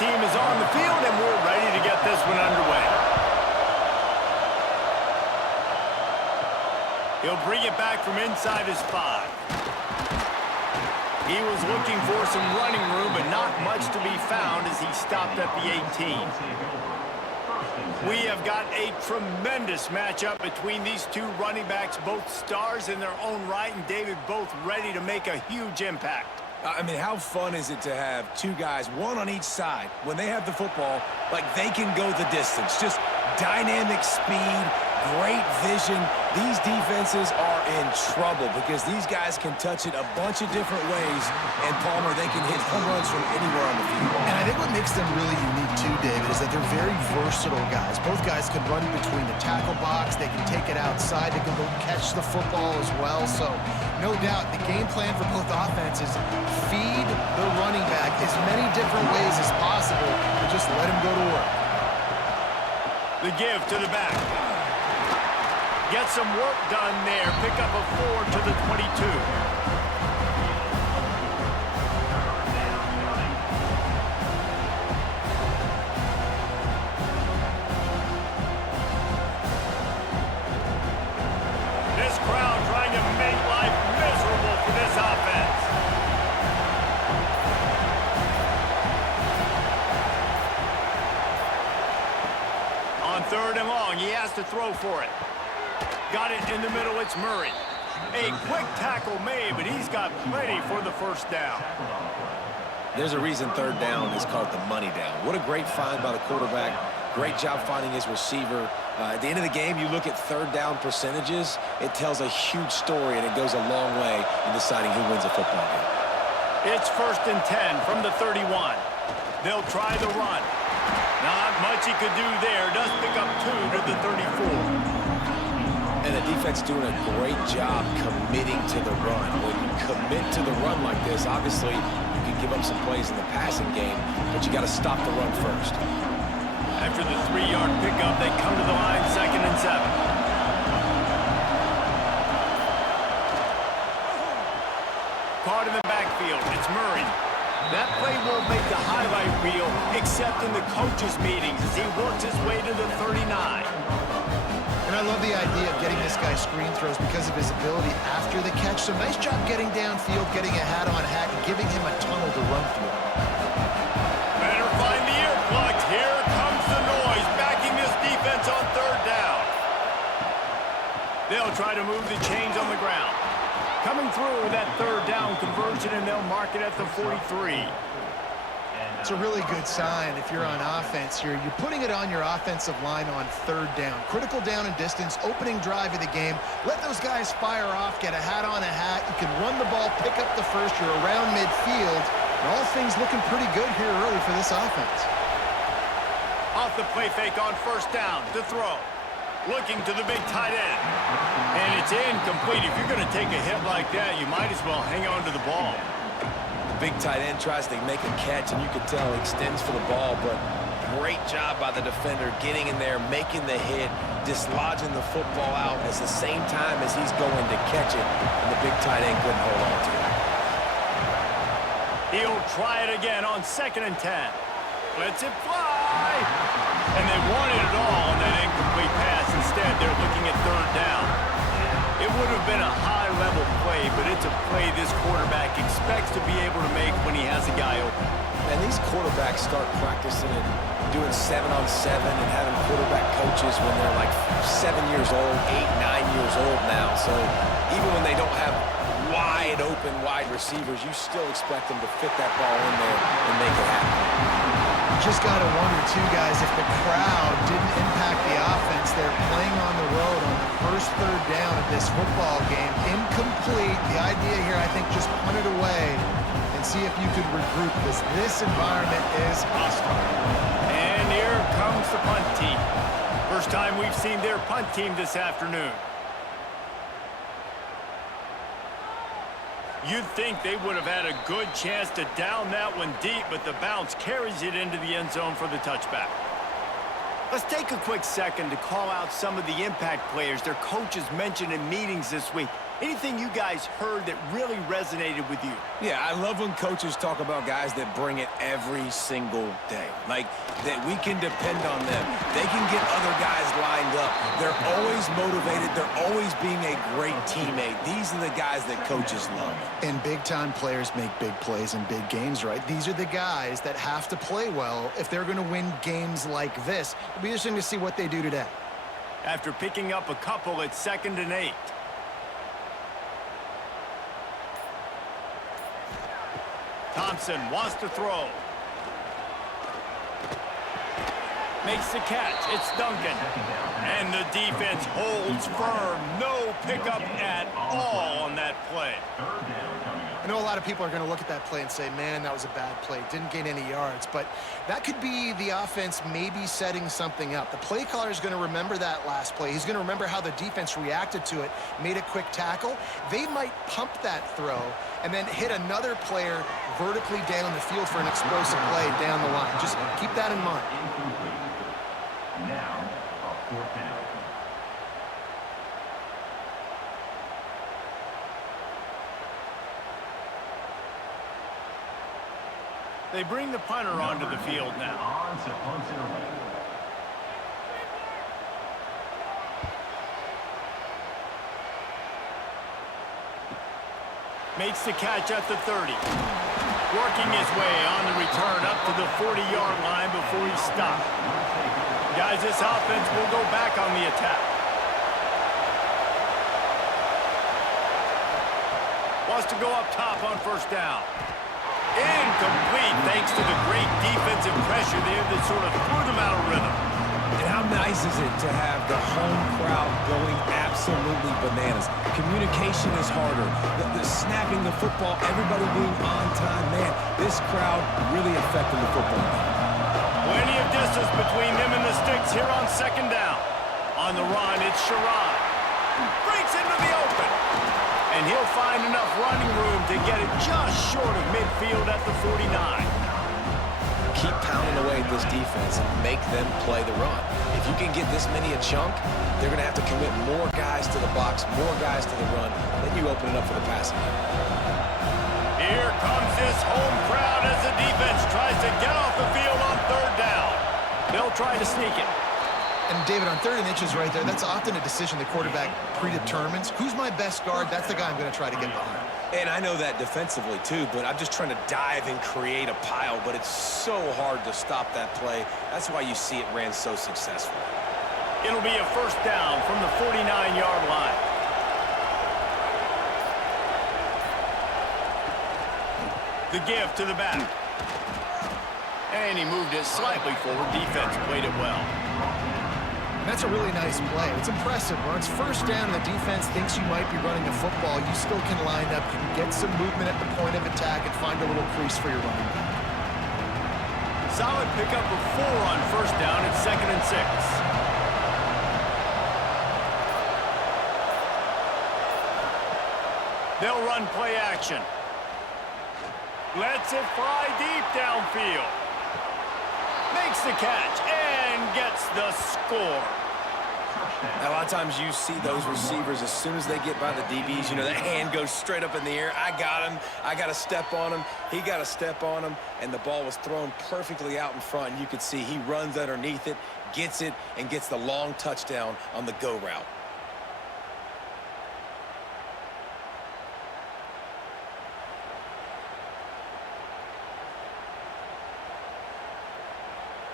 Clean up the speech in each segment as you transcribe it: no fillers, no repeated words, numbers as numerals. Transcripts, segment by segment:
team is on the field, and we're ready to get this one underway. He'll bring it back from inside his 5. He was looking for some running room, but not much to be found as he stopped at the 18. We have got a tremendous matchup between these two running backs, both stars in their own right, and David, both ready to make a huge impact. I mean, how fun is it to have two guys, one on each side, when they have the football, like they can go the distance. Just dynamic speed, great vision. These defenses are in trouble because these guys can touch it a bunch of different ways, and Palmer, they can hit home runs from anywhere on the field. And I think what makes them really unique too, David, is that they're very versatile guys. Both guys can run between the tackle box, they can take it outside, they can go catch the football as well. So no doubt the game plan for both offenses, feed the running back as many different ways as possible and just let him go to work. The give to the back. Get some work done there. Pick up a 4 to the 22. This crowd trying to make life miserable for this offense. On 3rd and long, he has to throw for it. Got it in the middle, it's Murray. A quick tackle made, but he's got plenty for the first down. There's a reason 3rd down is called the money down. What a great find by the quarterback. Great job finding his receiver. At the end of the game, you look at 3rd down percentages, it tells a huge story, and it goes a long way in deciding who wins a football game. It's 1st and 10 from the 31. They'll try the run. Not much he could do there. Does pick up 2 to the 34. And the defense doing a great job committing to the run. When you commit to the run like this, obviously you can give up some plays in the passing game, but you got to stop the run first. After the 3-yard pickup, they come to the line, 2nd and 7. Caught in the backfield, it's Murray. That play won't make the highlight reel, except in the coaches' meetings as he works his way to the 39. And I love the idea of getting this guy screen throws because of his ability after the catch. So nice job getting downfield, getting a hat-on-hat, and giving him a tunnel to run through. Better find the earplugs. Here comes the noise, backing this defense on 3rd down. They'll try to move the chains on the ground. Coming through with that 3rd down conversion, and they'll mark it at the 43. It's a really good sign if you're on offense here. You're putting it on your offensive line on 3rd down. Critical down and distance, opening drive of the game. Let those guys fire off, get a hat on a hat. You can run the ball, pick up the first. You're around midfield. And all things looking pretty good here early for this offense. Off the play fake on 1st down to throw. Looking to the big tight end. And it's incomplete. If you're going to take a hit like that, you might as well hang on to the ball. Big tight end tries to make a catch, and you can tell he extends for the ball, but great job by the defender getting in there, making the hit, dislodging the football out at the same time as he's going to catch it, and the big tight end couldn't hold on to it. He'll try it again on 2nd and 10. Lets it fly! And they wanted it all on that incomplete pass. Instead, they're looking at 3rd down. It would have been a high-level play, but it's a play this quarterback expects to be able to make when he has a guy open. And these quarterbacks start practicing and doing 7-on-7 and having quarterback coaches when they're like 7 years old, 8, 9 years old now. So even when they don't have wide receivers, you still expect them to fit that ball in there and make it happen. Just got to wonder, too, guys, if the crowd didn't impact the offense. They're playing on the road on the first 3rd down of this football game. Incomplete. The idea here, I think, just punt it away and see if you could regroup, because this environment is hostile. And here comes the punt team. First time we've seen their punt team this afternoon. You'd think they would have had a good chance to down that one deep, but the bounce carries it into the end zone for the touchback. Let's take a quick second to call out some of the impact players their coaches mentioned in meetings this week. Anything you guys heard that really resonated with you? Yeah, I love when coaches talk about guys that bring it every single day. Like, that we can depend on them. They can get other guys lined up. They're always motivated. They're always being a great teammate. These are the guys that coaches love. And big-time players make big plays in big games, right? These are the guys that have to play well if they're going to win games like this. It'll be interesting to see what they do today. After picking up a couple, it's 2nd and 8. Thompson wants to throw. Makes the catch. It's Duncan. And the defense holds firm. No pickup at all on that play. I know a lot of people are going to look at that play and say, man, that was a bad play. Didn't gain any yards. But that could be the offense maybe setting something up. The play caller is going to remember that last play. He's going to remember how the defense reacted to it, made a quick tackle. They might pump that throw and then hit another player vertically down the field for an explosive play down the line. Just keep that in mind. Now, a 4th down. They bring the punter onto the field now. On to punt it away. Makes the catch at the 30. Working his way on the return up to the 40-yard line before he stopped. Guys, this offense will go back on the attack. Wants to go up top on 1st down. Incomplete thanks to the great defensive pressure there that sort of threw them out of rhythm. And how nice is it to have the home crowd going absolutely bananas? Communication is harder. The snapping the football, everybody being on time. Man, this crowd really affecting the football game. Plenty of distance between them and the sticks here on 2nd down. On the run, it's Sherrod. Breaks into the open. And he'll find enough running room to get it just short of midfield at the 49. Keep pounding away at this defense and make them play the run. If you can get this many a chunk, they're going to have to commit more guys to the box, more guys to the run. Then you open it up for the passing game. Here comes this home crowd as the defense tries to get off the field on 3rd down. They'll try to sneak it. And, David, on 3rd and inches right there, that's often a decision the quarterback predetermines. Who's my best guard? That's the guy I'm going to try to get behind. And I know that defensively, too, but I'm just trying to dive and create a pile, but it's so hard to stop that play. That's why you see it ran so successfully. It'll be a 1st down from the 49-yard line. The give to the back. And he moved it slightly forward. Defense played it well. That's a really nice play. It's impressive. When it's 1st down and the defense thinks you might be running the football, you still can line up, you can get some movement at the point of attack and find a little crease for your running back. Solid pickup of 4 on 1st down. It's 2nd and 6. They'll run play action. Lets it fly deep downfield. Makes the catch and gets the score. Now, a lot of times you see those receivers, as soon as they get by the DBs, you know, that hand goes straight up in the air. I got him. I got to step on him. He got to step on him. And the ball was thrown perfectly out in front. And you could see he runs underneath it, gets it, and gets the long touchdown on the go route.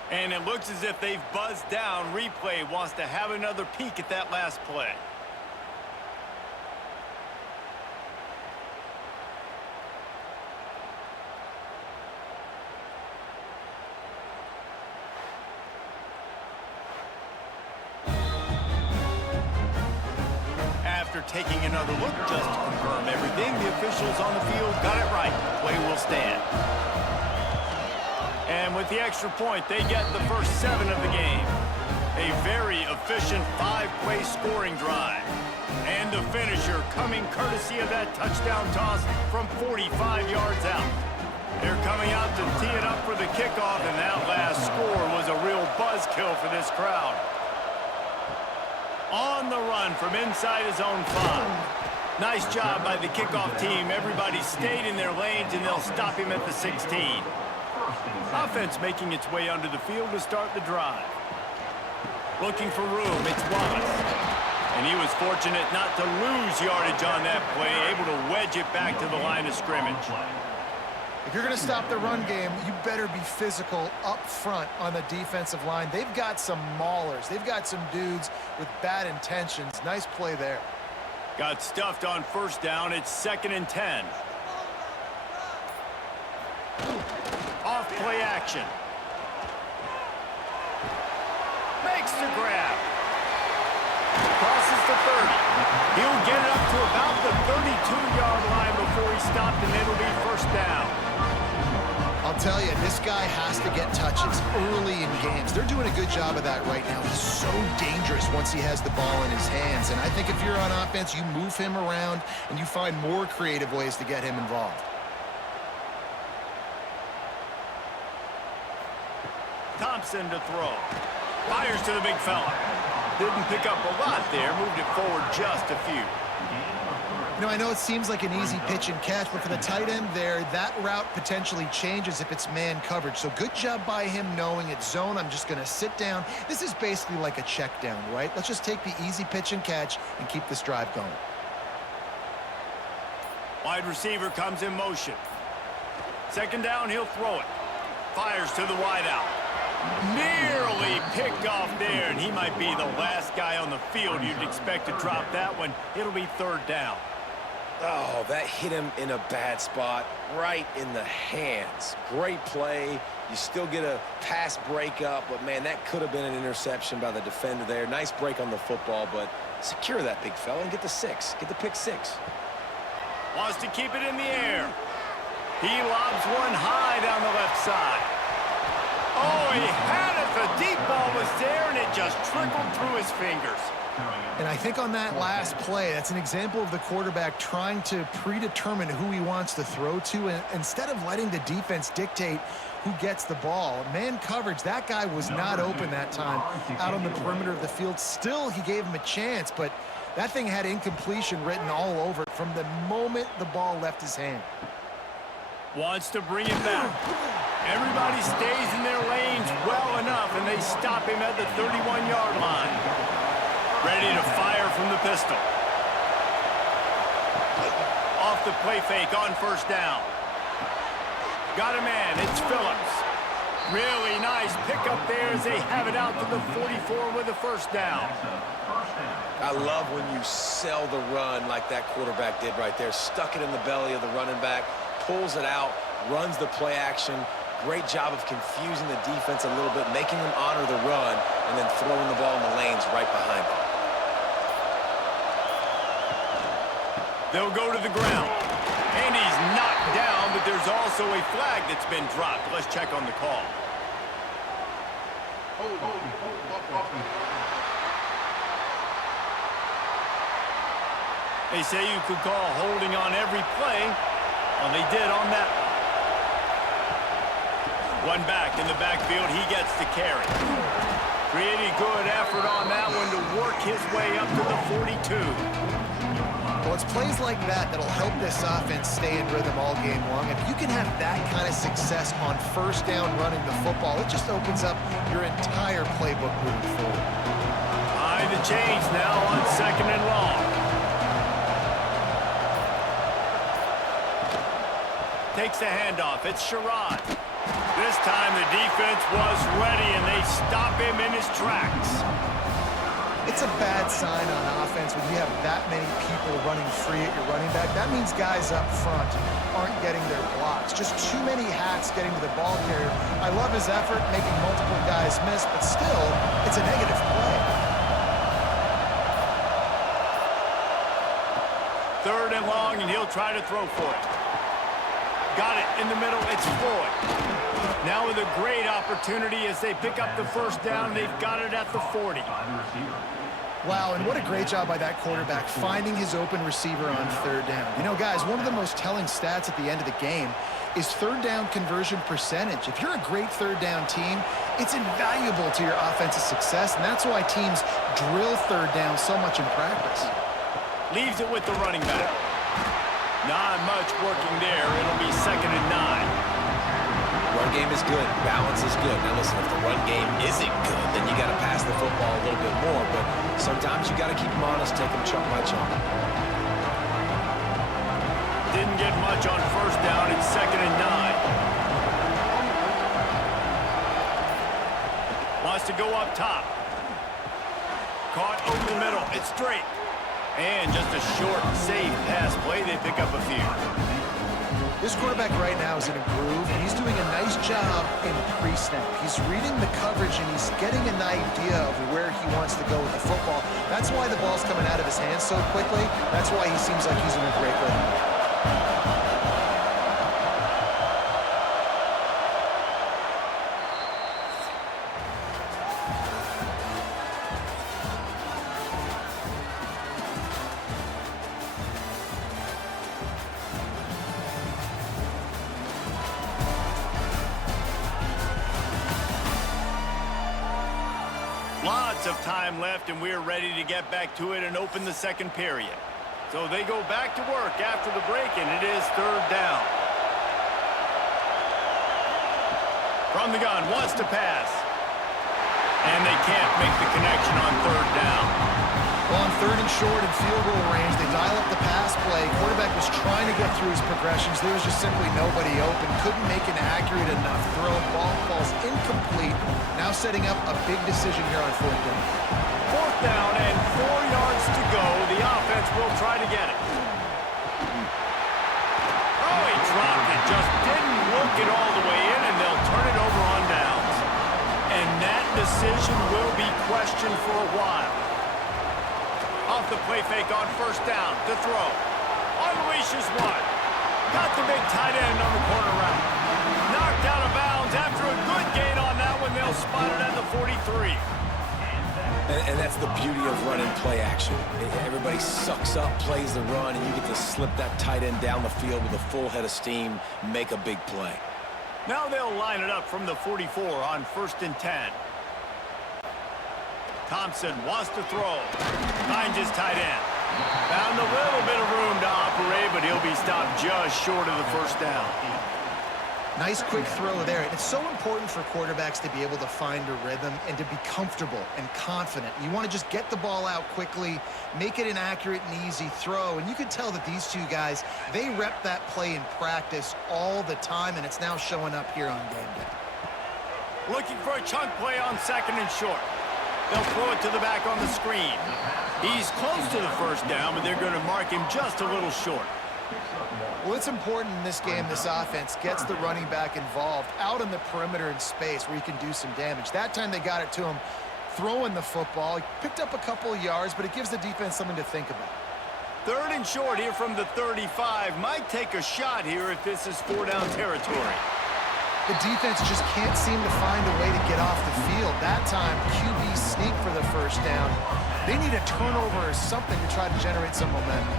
And it looks as if they've buzzed down. Replay wants to have another peek at that last play. After taking another look just to confirm everything, the officials on the field got it right. Play will stand. And with the extra point, they get the first 7 of the game. A very efficient 5-play scoring drive. And the finisher coming courtesy of that touchdown toss from 45 yards out. They're coming out to tee it up for the kickoff, and that last score was a real buzzkill for this crowd. On the run from inside his own 5. Nice job by the kickoff team. Everybody stayed in their lanes, and they'll stop him at the 16. Offense making its way onto the field to start the drive. Looking for room, it's Wallace. And he was fortunate not to lose yardage on that play, able to wedge it back to the line of scrimmage. If you're going to stop the run game, you better be physical up front on the defensive line. They've got some maulers. They've got some dudes with bad intentions. Nice play there. Got stuffed on first down. It's 2nd and 10. Off play action. Makes the grab. Crosses the 30. He'll get it up to about the 32-yard line before he stopped, and it'll be first down. I'll tell you, this guy has to get touches early in games. They're doing a good job of that right now. He's so dangerous once he has the ball in his hands. And I think if you're on offense, you move him around and you find more creative ways to get him involved. Thompson to throw. Fires to the big fella. Didn't pick up a lot there. Moved it forward just a few. You know, I know it seems like an easy pitch and catch, but for the tight end there, that route potentially changes if it's man coverage. So good job by him knowing it's zone. I'm just going to sit down. This is basically like a check down, right? Let's just take the easy pitch and catch and keep this drive going. Wide receiver comes in motion. 2nd down, he'll throw it. Fires to the wide out. Nearly picked off there, and he might be the last guy on the field you'd expect to drop that one. It'll be 3rd down. Oh, that hit him in a bad spot, right in the hands. Great play. You still get a pass breakup, but, man, that could have been an interception by the defender there. Nice break on the football, but secure that big fella and get the 6. Get the pick 6. Wants to keep it in the air. He lobs one high down the left side. Oh, he had it. The deep ball was there, and it just trickled through his fingers. And I think on that last play, that's an example of the quarterback trying to predetermine who he wants to throw to, and instead of letting the defense dictate who gets the ball. Man coverage, that guy was not open that time out on the perimeter of the field. Still, he gave him a chance, but that thing had incompletion written all over it from the moment the ball left his hand. Wants to bring it back. Everybody stays in their lanes well enough, and they stop him at the 31-yard line. Ready to fire from the pistol. Off the play fake on first down. Got a man. It's Phillips. Really nice pickup there as they have it out to the 44 with a first down. I love when you sell the run like that quarterback did right there. Stuck it in the belly of the running back, pulls it out, runs the play action. Great job of confusing the defense a little bit, making them honor the run, and then throwing the ball in the lanes right behind them. They'll go to the ground. And he's knocked down, but there's also a flag that's been dropped. Let's check on the call. They say you could call holding on every play. Well, they did on that one. One back in the backfield. He gets the carry. Pretty good effort on that one to work his way up to the 42. Well, it's plays like that that'll help this offense stay in rhythm all game long. If you can have that kind of success on first down running the football, it just opens up your entire playbook moving forward. High the change now on 2nd and long. Takes the handoff. It's Sherrod. This time the defense was ready, and they stop him in his tracks. It's a bad sign on offense when you have that many people running free at your running back. That means guys up front aren't getting their blocks. Just too many hats getting to the ball carrier. I love his effort, making multiple guys miss, but still, it's a negative play. 3rd and long, and he'll try to throw for it. Got it in the middle. It's Floyd. Now with a great opportunity as they pick up the first down. They've got it at the 40. Wow, and what a great job by that quarterback finding his open receiver on 3rd down. You know, guys, one of the most telling stats at the end of the game is 3rd down conversion percentage. If you're a great 3rd down team, it's invaluable to your offensive success, and that's why teams drill 3rd down so much in practice. Leaves it with the running back. Not much working there. It'll be 2nd and 9. Run game is good. Balance is good. Now listen, if the run game isn't good, then you got to pass the football a little bit more. But sometimes you got to keep them honest, take them chunk by chunk. Didn't get much on 1st down. It's 2nd and 9. Wants to go up top. Caught over the middle. It's straight. And just a short, safe pass play. They pick up a few. This quarterback right now is in a groove, and he's doing a nice job in pre-snap. He's reading the coverage, and he's getting an idea of where he wants to go with the football. That's why the ball's coming out of his hands so quickly. That's why he seems like he's in a great rhythm. Lots of time left, and we're ready to get back to it and open the 2nd period. So they go back to work after the break, and it is 3rd down. From the gun, wants to pass. And they can't make the connection on 3rd down. Well, on 3rd and short and field goal range, they dial up the pass play. Quarterback was trying to get through his progressions. There was just simply nobody open. Couldn't make an accurate enough throw. Ball falls incomplete. Now setting up a big decision here on 4th down. 4th down and 4 yards to go. The offense will try to get it. Oh, he dropped it. Just didn't look it all the way in, and they'll turn it over on downs. And that decision will be questioned for a while. Off the play fake on 1st down to throw. Unleashes one. Got the big tight end on the corner route. Knocked out of bounds after a good gain on that one. They'll spot it at the 43. And that's the beauty of running play action. Everybody sucks up, plays the run, and you get to slip that tight end down the field with a full head of steam, make a big play. Now they'll line it up from the 44 on 1st and 10. Thompson wants to throw. Finds his tight end. Found a little bit of room to operate, but he'll be stopped just short of the 1st down. Nice quick throw there. And it's so important for quarterbacks to be able to find a rhythm and to be comfortable and confident. You want to just get the ball out quickly, make it an accurate and easy throw. And you can tell that these two guys, they rep that play in practice all the time, and it's now showing up here on game day. Looking for a chunk play on 2nd and short. They'll throw it to the back on the screen. He's close to the 1st down, but they're going to mark him just a little short. Well, it's important in this game this offense gets the running back involved out on the perimeter in space where he can do some damage. That time they got it to him throwing the football. He picked up a couple of yards, but it gives the defense something to think about. 3rd and short here from the 35. Might take a shot here if this is 4-down territory. The defense just can't seem to find a way to get off the field. That time, QB sneak for the 1st down. They need a turnover or something to try to generate some momentum.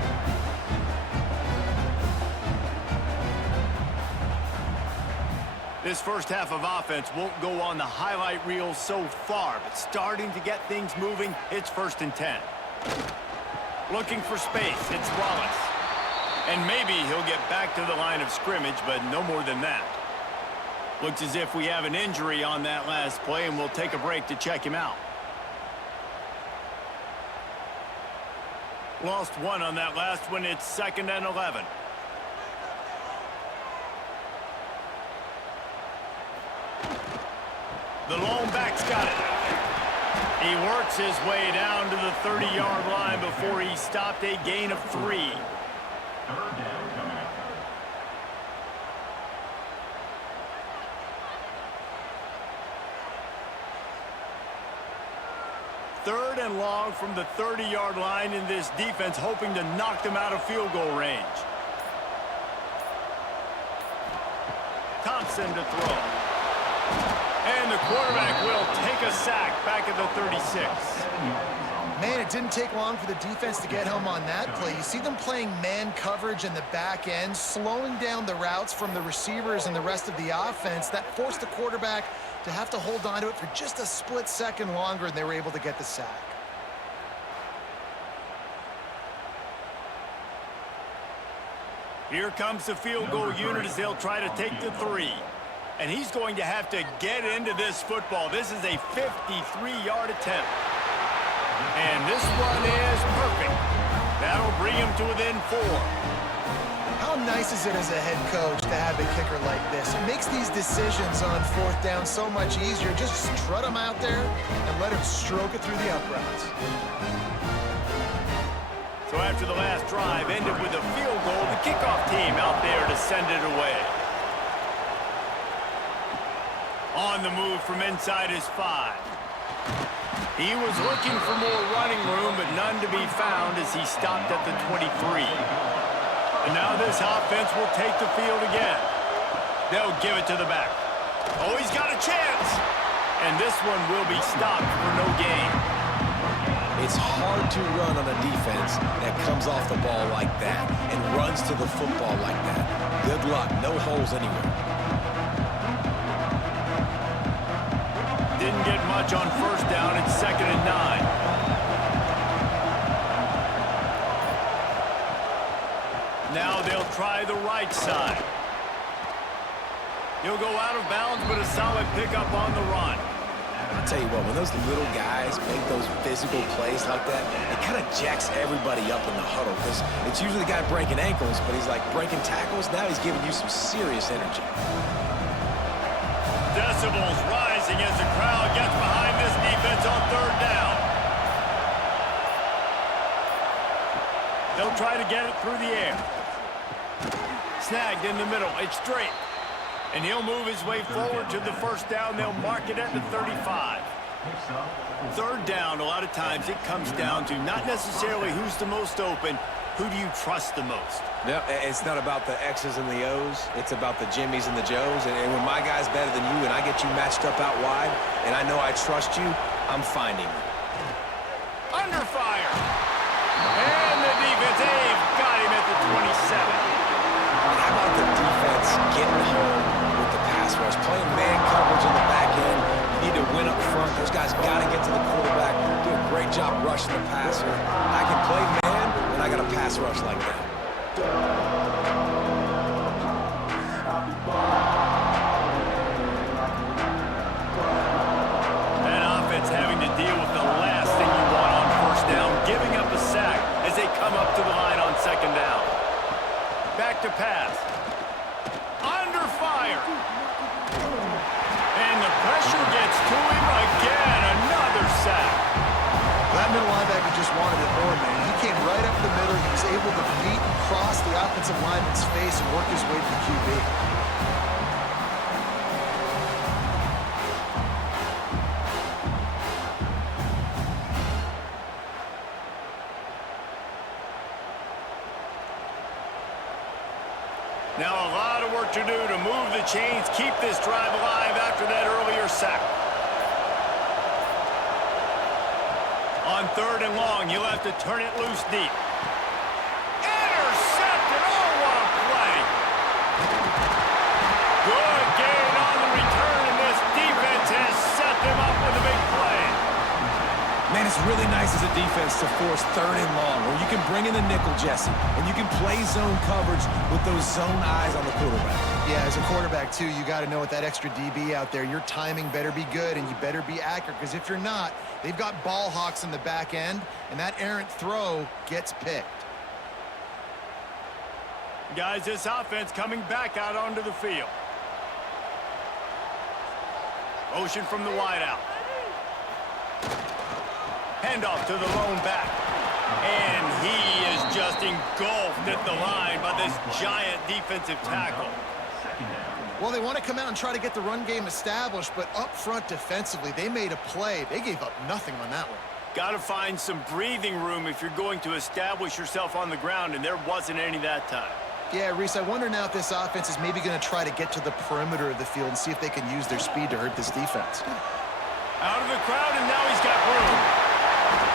This 1st half of offense won't go on the highlight reel so far, but starting to get things moving, it's 1st and 10. Looking for space, it's Wallace. And maybe he'll get back to the line of scrimmage, but no more than that. Looks as if we have an injury on that last play, and we'll take a break to check him out. Lost one on that last one. It's 2nd and 11. The lone back's got it. He works his way down to the 30-yard line before he stopped a gain of 3. 3rd down coming up. Third and long from the 30-yard line, in this defense hoping to knock them out of field goal range. Thompson to throw. And the quarterback will take a sack back at the 36. Man, it didn't take long for the defense to get home on that play. You see them playing man coverage in the back end, slowing down the routes from the receivers and the rest of the offense. That forced the quarterback to have to hold on to it for just a split second longer, and they were able to get the sack. Here comes the field goal unit as they'll try to take the 3. And he's going to have to get into this football. This is a 53-yard attempt. And this one is perfect. That'll bring him to within 4. How nice is it as a head coach to have a kicker like this? It makes these decisions on 4th down so much easier. Just strut him out there and let him stroke it through the uprights. So after the last drive ended with a field goal, the kickoff team out there to send it away. On the move from inside his 5. He was looking for more running room, but none to be found as he stopped at the 23. And now this offense will take the field again. They'll give it to the back. Oh, he's got a chance! And this one will be stopped for no gain. It's hard to run on a defense that comes off the ball like that and runs to the football like that. Good luck. No holes anywhere. Didn't get much on 1st down. It's 2nd and 9. Now they'll try the right side. He'll go out of bounds, but a solid pickup on the run. I'll tell you what, when those little guys make those physical plays like that, it kind of jacks everybody up in the huddle because it's usually the guy breaking ankles, but he's like breaking tackles. Now he's giving you some serious energy. Decibels rising as the crowd gets behind this defense on 3rd down. They'll try to get it through the air. Snagged in the middle. It's straight. And he'll move his way forward to the 1st down. They'll mark it at the 35. 3rd down, a lot of times it comes down to not necessarily who's the most open, who do you trust the most? Yep, it's not about the X's and the O's. It's about the Jimmies and the Joes. And when my guy's better than you and I get you matched up out wide and I know I trust you, I'm finding you. Under fire. And the defense, they've got him at the 27. How about the defense getting home with the pass rush? Playing man coverage in the back end. You need to win up front. Those guys got to get to the quarterback. Do a great job rushing the passer. I can play man, and I got a pass rush like that. That offense having to deal with the last thing you want on 1st down, giving up a sack as they come up to the line on 2nd down. Back to pass. Under fire. And the pressure gets to him again. Another sack. That middle linebacker just wanted it more, man. He came right up the middle. He was able to beat and cross the offensive lineman's face and work his way to the QB. Now a lot of work to do to move the chains, keep this drive alive after that earlier sack. On 3rd and long, he'll have to turn it loose deep. Intercepted! Oh, what a play! Good gain on the return, and this defense has set them up with a big play. Man, it's really nice as a defense to force 3rd and long, where you can bring in the nickel, Jesse, and you can play zone coverage with those zone eyes on the quarterback. Yeah, as a quarterback, too, you got to know with that extra DB out there, your timing better be good and you better be accurate, because if you're not, they've got ball hawks in the back end, and that errant throw gets picked. Guys, this offense coming back out onto the field. Motion from the wideout. Handoff to the lone back. And he is just engulfed at the line by this giant defensive tackle. Well, they want to come out and try to get the run game established, but up front defensively, they made a play. They gave up nothing on that one. Got to find some breathing room if you're going to establish yourself on the ground, and there wasn't any that time. Yeah, Reese, I wonder now if this offense is maybe going to try to get to the perimeter of the field and see if they can use their speed to hurt this defense. Out of the crowd, and now he's got room.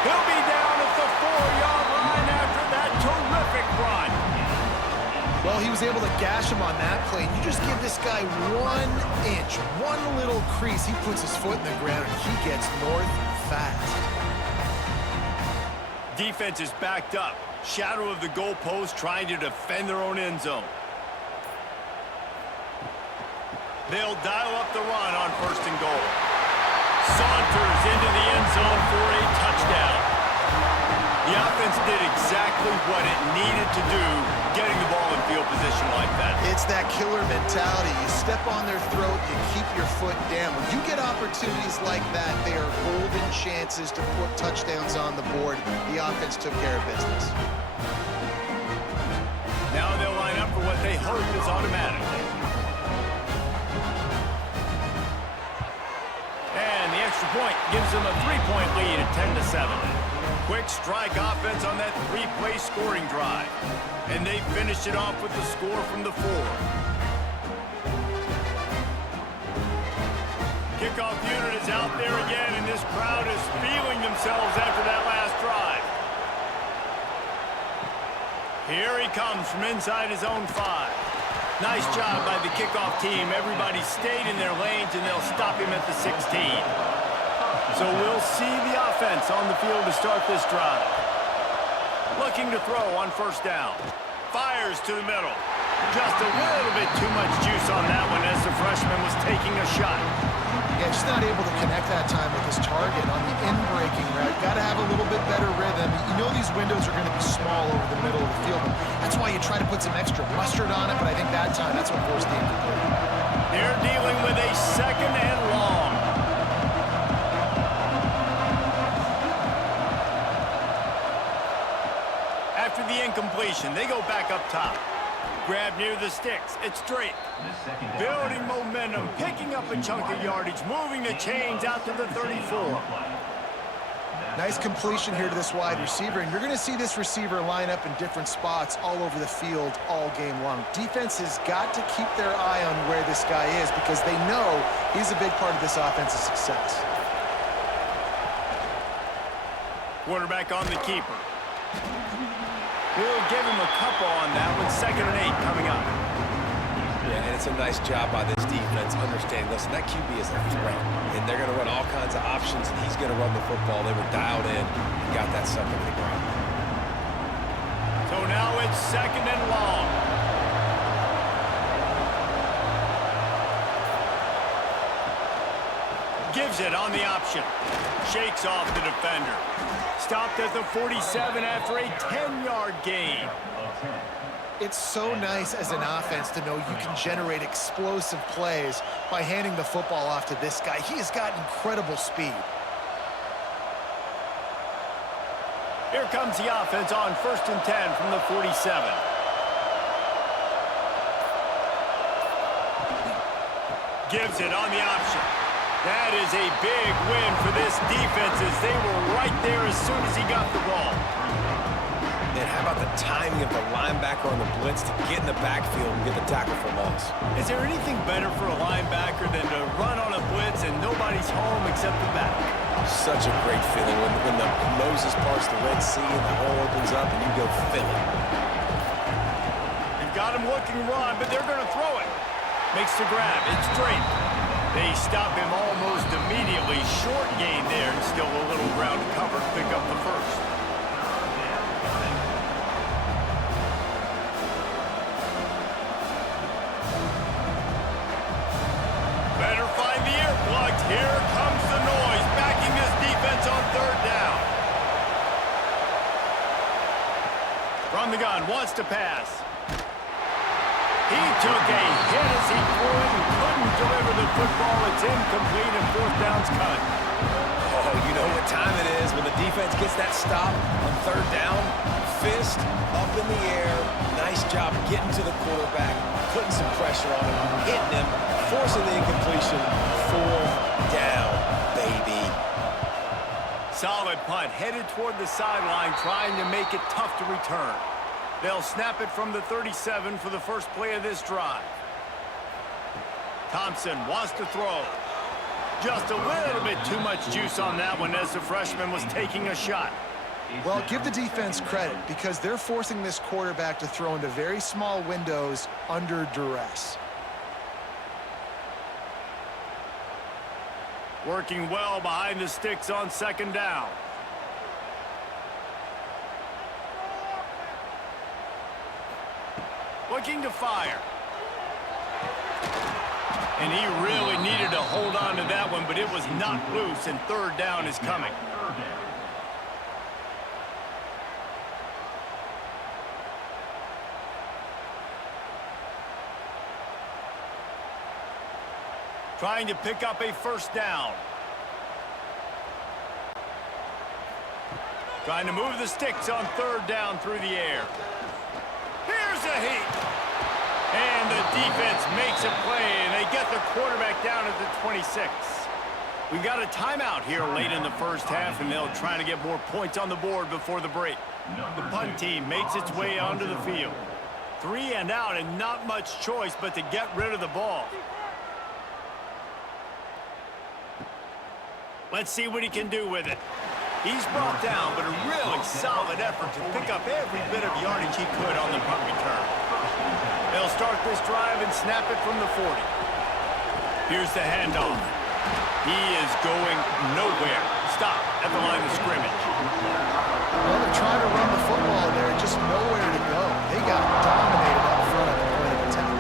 He'll be down at the 4-yard line after that terrific run. Well, he was able to gash him on that play. You just give this guy 1 inch, one little crease. He puts his foot in the ground, and he gets north fast. defense is backed up. Shadow of the goalpost, trying to defend their own end zone. They'll dial up the run on 1st and goal. Saunters into the end zone for a touchdown. The offense did exactly what it needed to do, getting the ball in field position like that. It's that killer mentality. You step on their throat, you keep your foot down. When you get opportunities like that, they are golden chances to put touchdowns on the board. The offense took care of business. Now they'll line up for what they hope is automatic. And the extra point gives them a 3-point lead at 10-7. Quick strike offense on that 3-play scoring drive. And they finish it off with the score from the 4. Kickoff unit is out there again, and this crowd is feeling themselves after that last drive. Here he comes from inside his own 5. Nice job by the kickoff team. Everybody stayed in their lanes, and they'll stop him at the 16. So we'll see the offense on the field to start this drive. Looking to throw on 1st down. Fires to the middle. Just a little bit too much juice on that one as the freshman was taking a shot. Yeah, just not able to connect that time with his target on the in-breaking route. Got to have a little bit better rhythm. You know these windows are going to be small over the middle of the field. That's why you try to put some extra mustard on it, but I think that time, that's what forced the incomplete. They're dealing with a 2nd and long. After the incompletion, they go back up top. Grab near the sticks. It's Drake. Building momentum, picking up a chunk of yardage, moving the chains out to the 34. Nice completion here to this wide receiver, and you're going to see this receiver line up in different spots all over the field all game long. Defense has got to keep their eye on where this guy is because they know he's a big part of this offense's success. Quarterback on the keeper. We'll give him a couple on that one. 2nd and 8 coming up. Yeah, and it's a nice job by this defense understanding, listen, that QB is a threat, and they're going to run all kinds of options, and he's going to run the football. They were dialed in and got that sucker to the ground. So now it's 2nd and long. Gives it on the option. Shakes off the defender. Stopped at the 47 after a 10-yard gain. It's so nice as an offense to know you can generate explosive plays by handing the football off to this guy. He has got incredible speed. Here comes the offense on 1st and 10 from the 47. Gives it on the option. That is a big win for this defense as they were right there as soon as he got the ball. And how about the timing of the linebacker on the blitz to get in the backfield and get the tackle for loss? Is there anything better for a linebacker than to run on a blitz and nobody's home except the back? Such a great feeling when the Moses parts the Red Sea and the hole opens up and you go fill it. They've got him looking run, but they're going to throw it. Makes the grab. It's Drake. They stop him almost immediately. Short gain there, and still a little ground to cover to pick up the 1st. Better find the earplugs. Here comes the noise, backing this defense on 3rd down. From the gun, wants to pass. He took a hit as he threw it and couldn't deliver the football. It's incomplete and 4th down's cut. Oh, you know what time it is when the defense gets that stop on 3rd down. Fist up in the air. Nice job getting to the quarterback, putting some pressure on him, hitting him, forcing the incompletion. 4th down, baby. Solid punt, headed toward the sideline, trying to make it tough to return. They'll snap it from the 37 for the first play of this drive. Thompson wants to throw. Just a little bit too much juice on that one as the freshman was taking a shot. Well, give the defense credit because they're forcing this quarterback to throw into very small windows under duress. Working well behind the sticks on 2nd down. looking to fire. And he really needed to hold on to that one, but it was knocked loose, and third down is coming. Trying to pick up a first down. Trying to move the sticks on third down through the air. Here's a heat. And the defense makes a play, and they get the quarterback down at the 26. We've got a timeout here late in the first half, and they'll try to get more points on the board before the break. The punt team makes its way onto the field. 3 and out, and not much choice but to get rid of the ball. Let's see what he can do with it. He's brought down, but a really solid effort to pick up every bit of yardage he could on the punt return. They'll start this drive and snap it from the 40. Here's the handoff. He is going nowhere. Stop at the line of scrimmage. Well, they're trying to run the football there, just nowhere to go. They got dominated up front at the point of attack.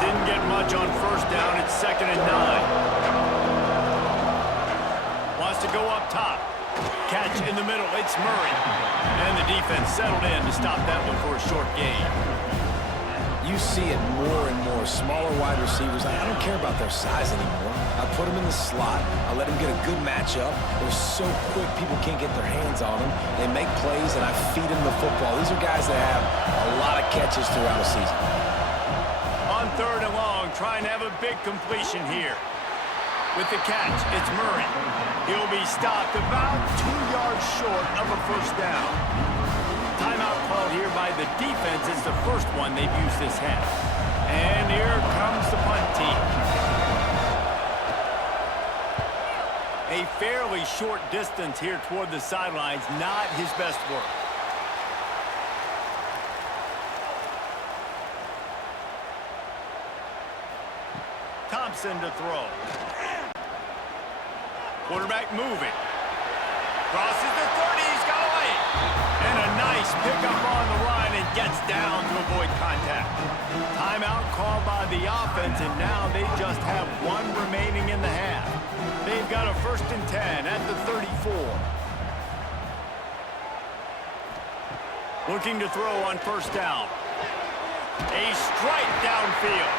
Didn't get much on first down. It's 2nd and 9. Wants to go up top. Catch in the middle. It's Murray. And the defense settled in to stop that one for a short gain. You see it more and more. Smaller wide receivers. I don't care about their size anymore. I put them in the slot. I let them get a good matchup. They're so quick, people can't get their hands on them. They make plays, and I feed them the football. These are guys that have a lot of catches throughout a season. On 3rd and long, trying to have a big completion here. With the catch, it's Murray. He'll be stopped about 2 yards short of a first down. Timeout called here by the defense. It's the first one they've used this half. And here comes the punt team. A fairly short distance here toward the sidelines, not his best work. Thompson to throw. Quarterback moving. Crosses the 30, he's got away. And a nice pickup on the run and gets down to avoid contact. Timeout called by the offense, and now they just have 1 remaining in the half. They've got a 1st and 10 at the 34. Looking to throw on first down. A strike downfield.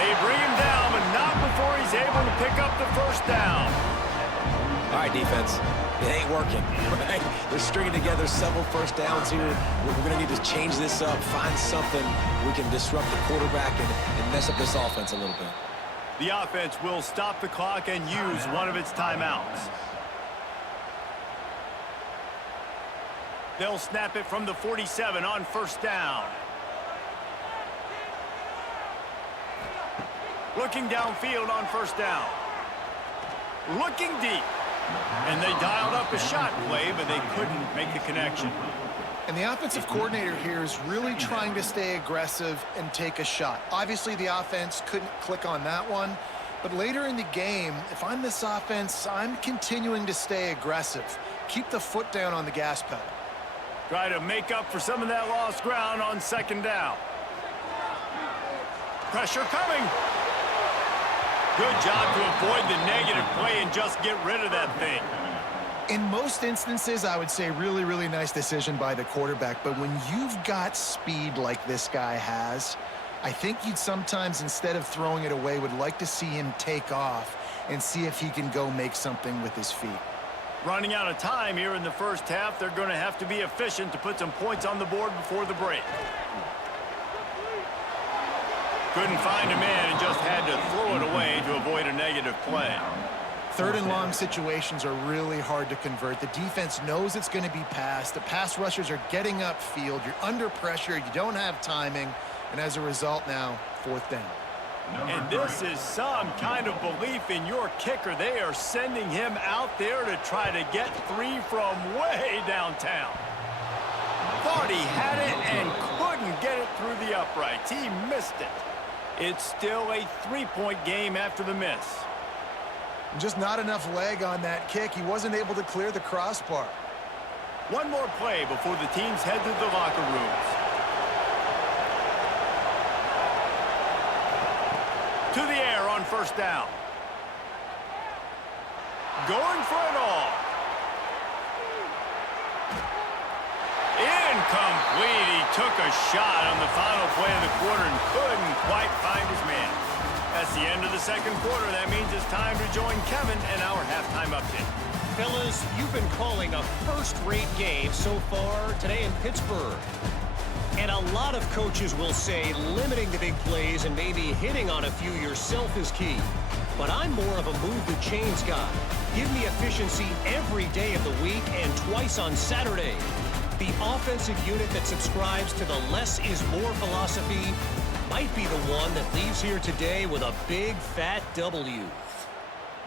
They bring him down, but not before he's able to pick up the first down. All right, defense. It ain't working, right? They're stringing together several first downs here. We're going to need to change this up, find something we can disrupt the quarterback and mess up this offense a little bit. The offense will stop the clock and use one of its timeouts. They'll snap it from the 47 on first down. Looking downfield on first down. Looking deep. And they dialed up a shot play, but they couldn't make the connection. And the offensive coordinator here is really trying to stay aggressive and take a shot. Obviously, the offense couldn't click on that one. But later in the game, if I'm this offense, I'm continuing to stay aggressive. Keep the foot down on the gas pedal. Try to make up for some of that lost ground on 2nd down. Pressure coming. Good job to avoid the negative play and just get rid of that thing. In most instances, I would say really, really nice decision by the quarterback. But when you've got speed like this guy has, I think you'd sometimes, instead of throwing it away, would like to see him take off and see if he can go make something with his feet. Running out of time here in the first half, they're going to have to be efficient to put some points on the board before the break. Couldn't find a man and just had to throw it away to avoid a negative play. 3rd and long situations are really hard to convert. The defense knows it's going to be passed. The pass rushers are getting upfield. You're under pressure. You don't have timing. And as a result now, 4th down. And this is some kind of belief in your kicker. They are sending him out there to try to get 3 from way downtown. Thought he had it and couldn't get it through the uprights. He missed it. It's still a 3-point game after the miss. Just not enough leg on that kick. He wasn't able to clear the crossbar. One more play before the teams head to the locker rooms. To the air on first down. Going for it all. Incomplete. He took a shot on the final play of the quarter and couldn't quite find his man. That's the end of the second quarter. That means it's time to join Kevin and our halftime update. Fellas, you've been calling a first-rate game so far today in Pittsburgh. And a lot of coaches will say limiting the big plays and maybe hitting on a few yourself is key. But I'm more of a move the chains guy. Give me efficiency every day of the week and twice on Saturday. The offensive unit that subscribes to the less is more philosophy might be the one that leaves here today with a big fat W.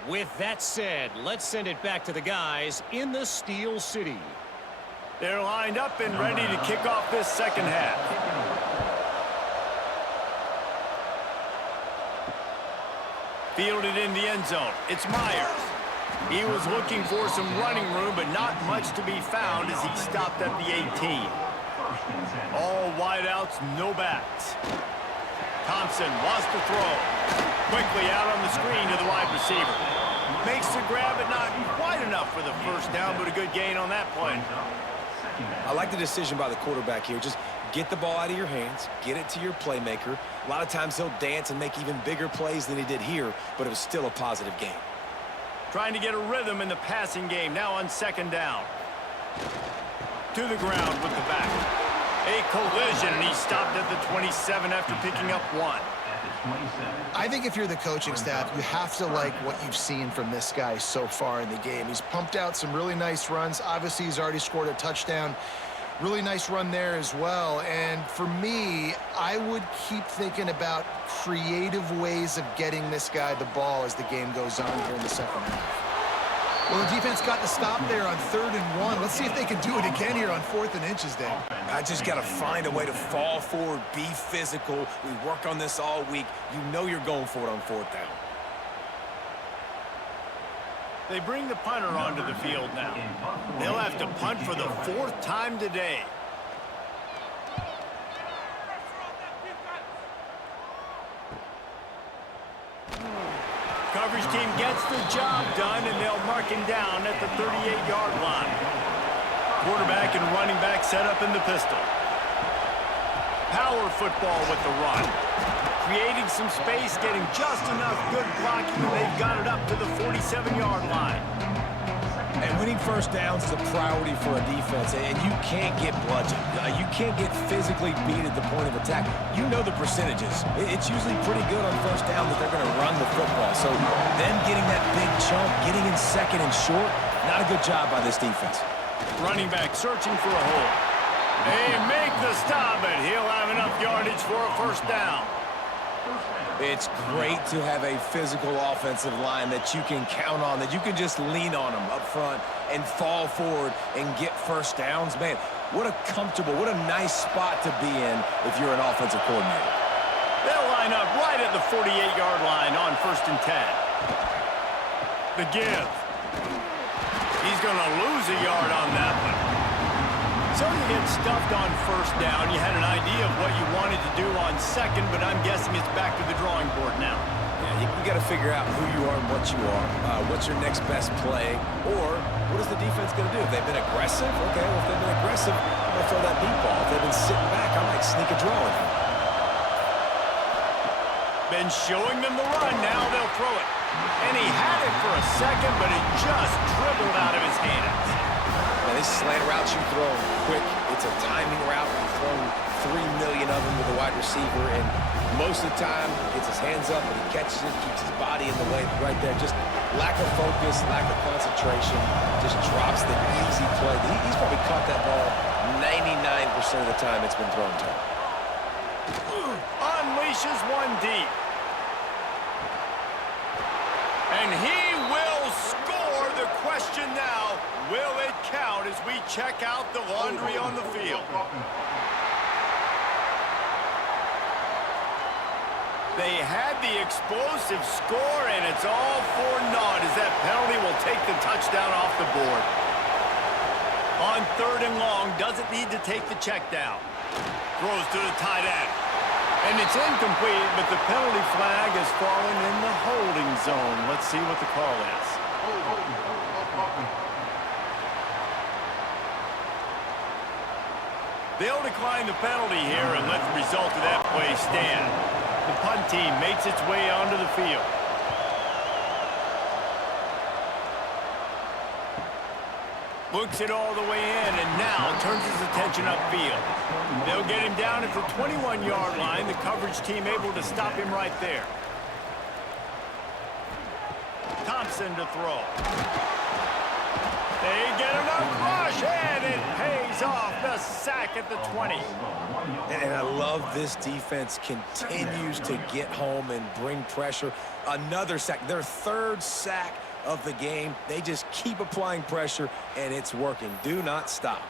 With that said, let's send it back to the guys in the Steel City. They're lined up and ready to kick off this second half. Fielded in the end zone. It's Myers. He was looking for some running room, but not much to be found as he stopped at the 18. All wideouts, no backs. Thompson wants to throw. Quickly out on the screen to the wide receiver. Makes the grab, but not quite enough for the first down, but a good gain on that play. I like the decision by the quarterback here. Just get the ball out of your hands, get it to your playmaker. A lot of times he'll dance and make even bigger plays than he did here, but it was still a positive game. Trying to get a rhythm in the passing game, now on second down. To the ground with the back. A collision, and he stopped at the 27 after picking up one. I think if you're the coaching staff, you have to like what you've seen from this guy so far in the game. He's pumped out some really nice runs. Obviously, he's already scored a touchdown. Really nice run there as well. And for me, I would keep thinking about creative ways of getting this guy the ball as the game goes on here in the second half. Well, the defense got the stop there on 3rd and 1. Let's see if they can do it again here on 4th and inches, Dave. I just got to find a way to fall forward, be physical. We work on this all week. You know you're going for it on 4th down. They bring the punter onto the field now. They'll have to punt for the 4th time today. Coverage team gets the job done, and they'll mark him down at the 38-yard line. Quarterback and running back set up in the pistol. Power football with the run. Creating some space, getting just enough good blocking, and they've got it up to the 47-yard line. And winning first downs is a priority for a defense, and you can't get bludgeoned. You can't get physically beat at the point of attack. You know the percentages. It's usually pretty good on first down that they're going to run the football. So them getting that big chunk, getting in second and short, not a good job by this defense. Running back searching for a hole. They make the stop, but he'll have enough yardage for a first down. It's great to have a physical offensive line that you can count on, that you can just lean on them up front and fall forward and get first downs. Man, what a comfortable, what a nice spot to be in if you're an offensive coordinator. They'll line up right at the 48-yard line on 1st and 10. The give. He's going to lose a yard on that one. So you get stuffed on first down. You had an idea of what you wanted to do on second, but I'm guessing it's back to the drawing board now. Yeah, you got to figure out who you are and what you are. What's your next best play? Or what is the defense going to do? If they've been aggressive, okay, well, if they've been aggressive, I'm going to throw that deep ball. If they've been sitting back, I might sneak a draw in. Been showing them the run. Now they'll throw it. And he had it for a second, but it just dribbled out of his hands. Now, this slant route you throw quick. It's a timing route. You've thrown 3 million of them with a wide receiver, and most of the time, he gets his hands up and he catches it, keeps his body in the way right there. Just lack of focus, lack of concentration, just drops the easy play. He's probably caught that ball 99% of the time it's been thrown to him. Unleashes one deep. And he will score. The question now, will it count as we check out the laundry on the field? They had the explosive score, and it's all for naught as that penalty will take the touchdown off the board. On 3rd and long, doesn't need to take the check down. Throws to the tight end. And it's incomplete, but the penalty flag has fallen in the holding zone. Let's see what the call is. They'll decline the penalty here and let the result of that play stand. The punt team makes its way onto the field. Looks it all the way in and now turns his attention upfield. They'll get him down at the 21-yard line. The coverage team able to stop him right there. Thompson to throw. They get enough rush, and it pays off. The sack at the 20. And I love this defense continues to get home and bring pressure. Another sack, their 3rd sack of the game. They just keep applying pressure, and it's working. Do not stop.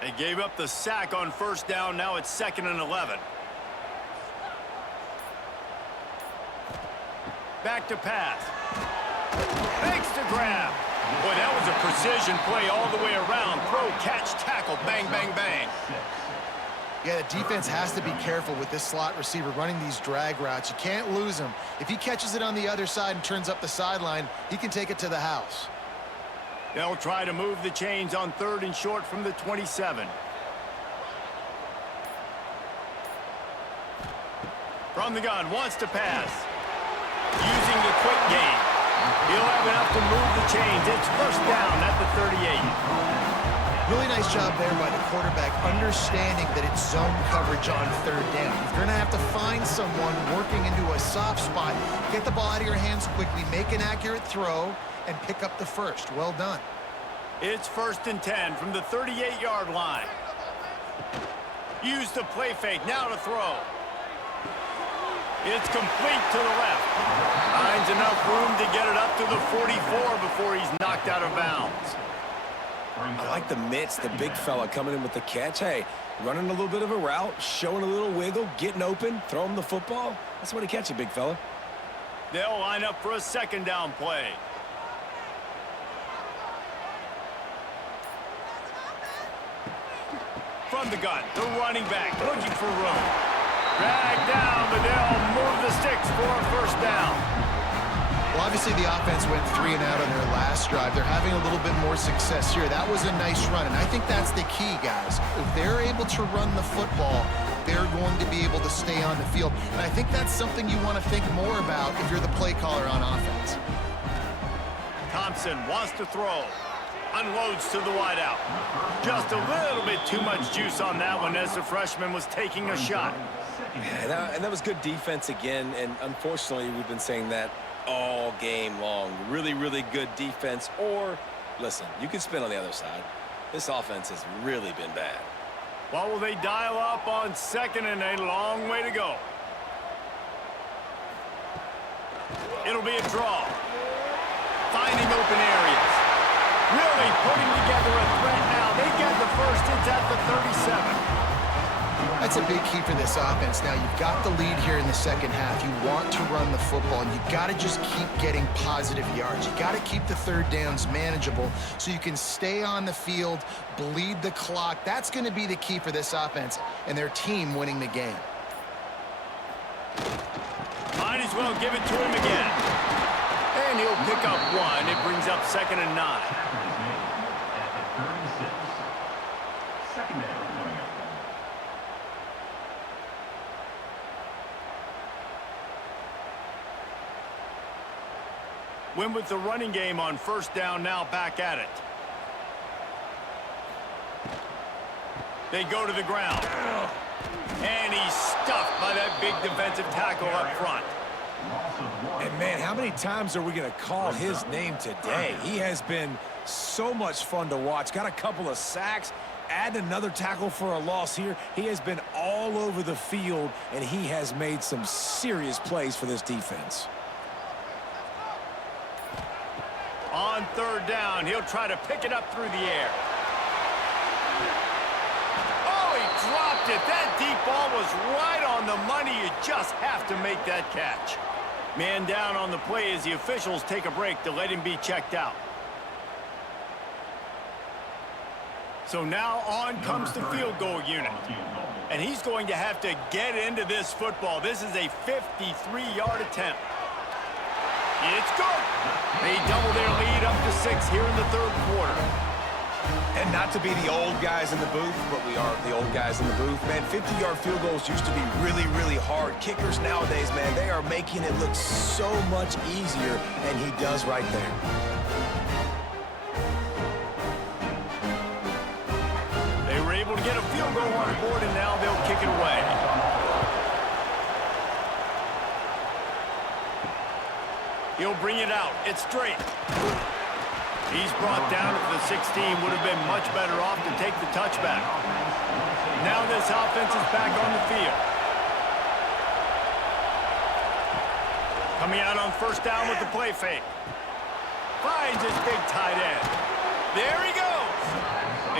They gave up the sack on 1st down. Now it's 2nd and 11. Back to pass. Fakes to grab. Boy, that was a precision play all the way around. Throw, catch, tackle, bang, bang, bang. Yeah, the defense has to be careful with this slot receiver running these drag routes. You can't lose him. If he catches it on the other side and turns up the sideline, he can take it to the house. They'll try to move the chains on 3rd and short from the 27. From the gun, wants to pass. Using the quick game. He'll have enough to move the chains. It's 1st down at the 38. Really nice job there by the quarterback, understanding that it's zone coverage on 3rd down. You're going to have to find someone working into a soft spot, get the ball out of your hands quickly, make an accurate throw, and pick up the 1st. Well done. It's 1st and 10 from the 38-yard line. Use the play fake. Now to throw. It's complete to the left. Finds enough room to get it up to the 44 before he's knocked out of bounds. I like the mitts, the big fella coming in with the catch. Hey, running a little bit of a route, showing a little wiggle, getting open, throw him the football. That's what he catch it, big fella. They'll line up for a 2nd down play. From the gun, the running back looking for room. Dragged down, but they'll move the sticks for a 1st down. Well, obviously the offense went 3 and out on their last drive. They're having a little bit more success here. That was a nice run, and I think that's the key, guys. If they're able to run the football, they're going to be able to stay on the field. And I think that's something you want to think more about if you're the play caller on offense. Thompson wants to throw. Unloads to the wideout. Just a little bit too much juice on that one as the freshman was taking a shot. Yeah, and that was good defense again, and unfortunately we've been saying that all game long. Really, really good defense. Or, listen, you can spin on the other side. This offense has really been bad. Well, will they dial up on 2nd and a long way to go? It'll be a draw. Finding open areas. Really putting together a threat now. They get the 1st. It's at the 37. That's a big key for this offense. Now, you've got the lead here in the 2nd half. You want to run the football, and you've got to just keep getting positive yards. You've got to keep the 3rd downs manageable so you can stay on the field, bleed the clock. That's going to be the key for this offense and their team winning the game. Might as well give it to him again. And he'll pick up 1. It brings up 2nd and 9. Win with the running game on 1st down, now back at it. They go to the ground. And he's stuffed by that big defensive tackle up front. And, man, how many times are we going to call his name today? He has been so much fun to watch. Got a couple of sacks. Add another tackle for a loss here. He has been all over the field, and he has made some serious plays for this defense. On 3rd down, he'll try to pick it up through the air. Oh, he dropped dropped it. That deep ball was right on the money. You just have to make that catch. Man down on the play as the officials take a break to let him be checked out. So now on comes the field goal unit. And he's going to have to get into this football. This is a 53-yard attempt. It's good. They double their lead up to 6 here in the third quarter. And not to be the old guys in the booth, but we are the old guys in the booth. Man, 50-yard field goals used to be really, really hard. Kickers nowadays, man, they are making it look so much easier, and he does right there. They were able to get a field goal on the board, and now they'll kick it away. He'll bring it out. It's straight. He's brought down at the 16. Would have been much better off to take the touchback. Now this offense is back on the field. Coming out on first down with the play fake. Finds his big tight end. There he goes.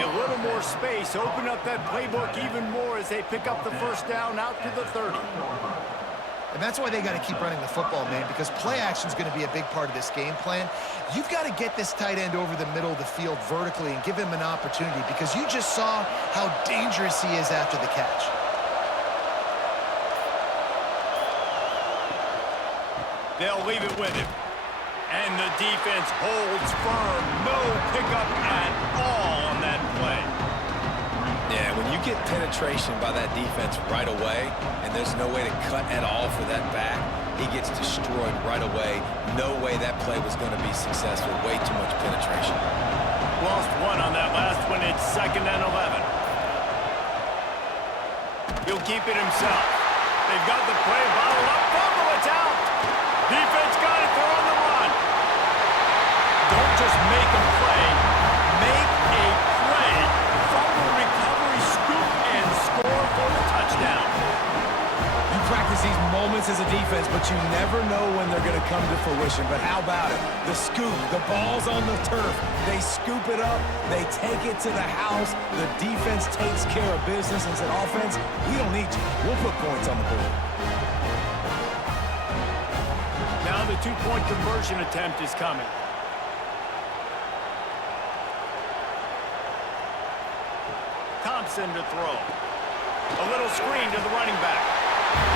A little more space. Open up that playbook even more as they pick up the first down out to the 30. And that's why they got to keep running the football, man, because play action is going to be a big part of this game plan. You've got to get this tight end over the middle of the field vertically and give him an opportunity, because you just saw how dangerous he is after the catch. They'll leave it with him. And the defense holds firm. No pickup at all on that play. Yeah, when you get penetration by that defense right away, and there's no way to cut at all for that back, he gets destroyed right away. No way that play was going to be successful. Way too much penetration. Lost one on that last one. It's 2nd and 11. He'll keep it himself. They've got the play bottled up. Fumble, it's out. Defense got it. They're on the run. Don't just make a play. Make a play. Fumble recovery, scoop, and score for the touchdown. You practice these moments as a defense, but you never know when they're going to come to fruition. But how about it? The scoop, the ball's on the turf. They scoop it up. They take it to the house. The defense takes care of business and said, offense, we don't need you. We'll put points on the board. Now the two-point conversion attempt is coming. Thompson to throw. A little screen to the running back.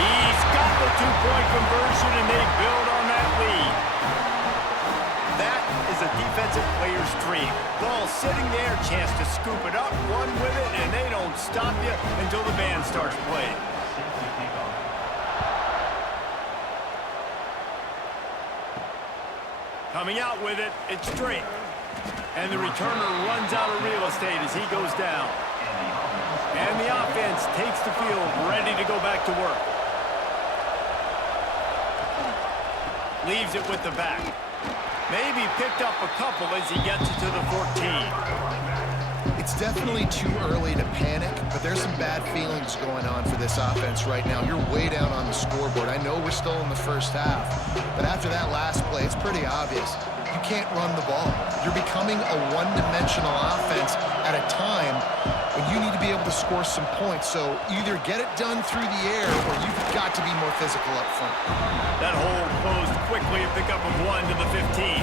He's got the two-point conversion, and they build on that lead. That is a defensive player's dream. Ball sitting there, chance to scoop it up, run with it, and they don't stop you until the band starts playing. Coming out with it, it's straight. And the returner runs out of real estate as he goes down. And the offense takes the field, ready to go back to work. Leaves it with the back. Maybe picked up a couple as he gets it to the 14. It's definitely too early to panic, but there's some bad feelings going on for this offense right now. You're way down on the scoreboard. I know we're still in the first half, but after that last play, it's pretty obvious. You can't run the ball. You're becoming a one-dimensional offense at a time when you need to be able to score some points. So either get it done through the air or you've got to be more physical up front. That hole closed quickly, a pickup of 1 to the 15.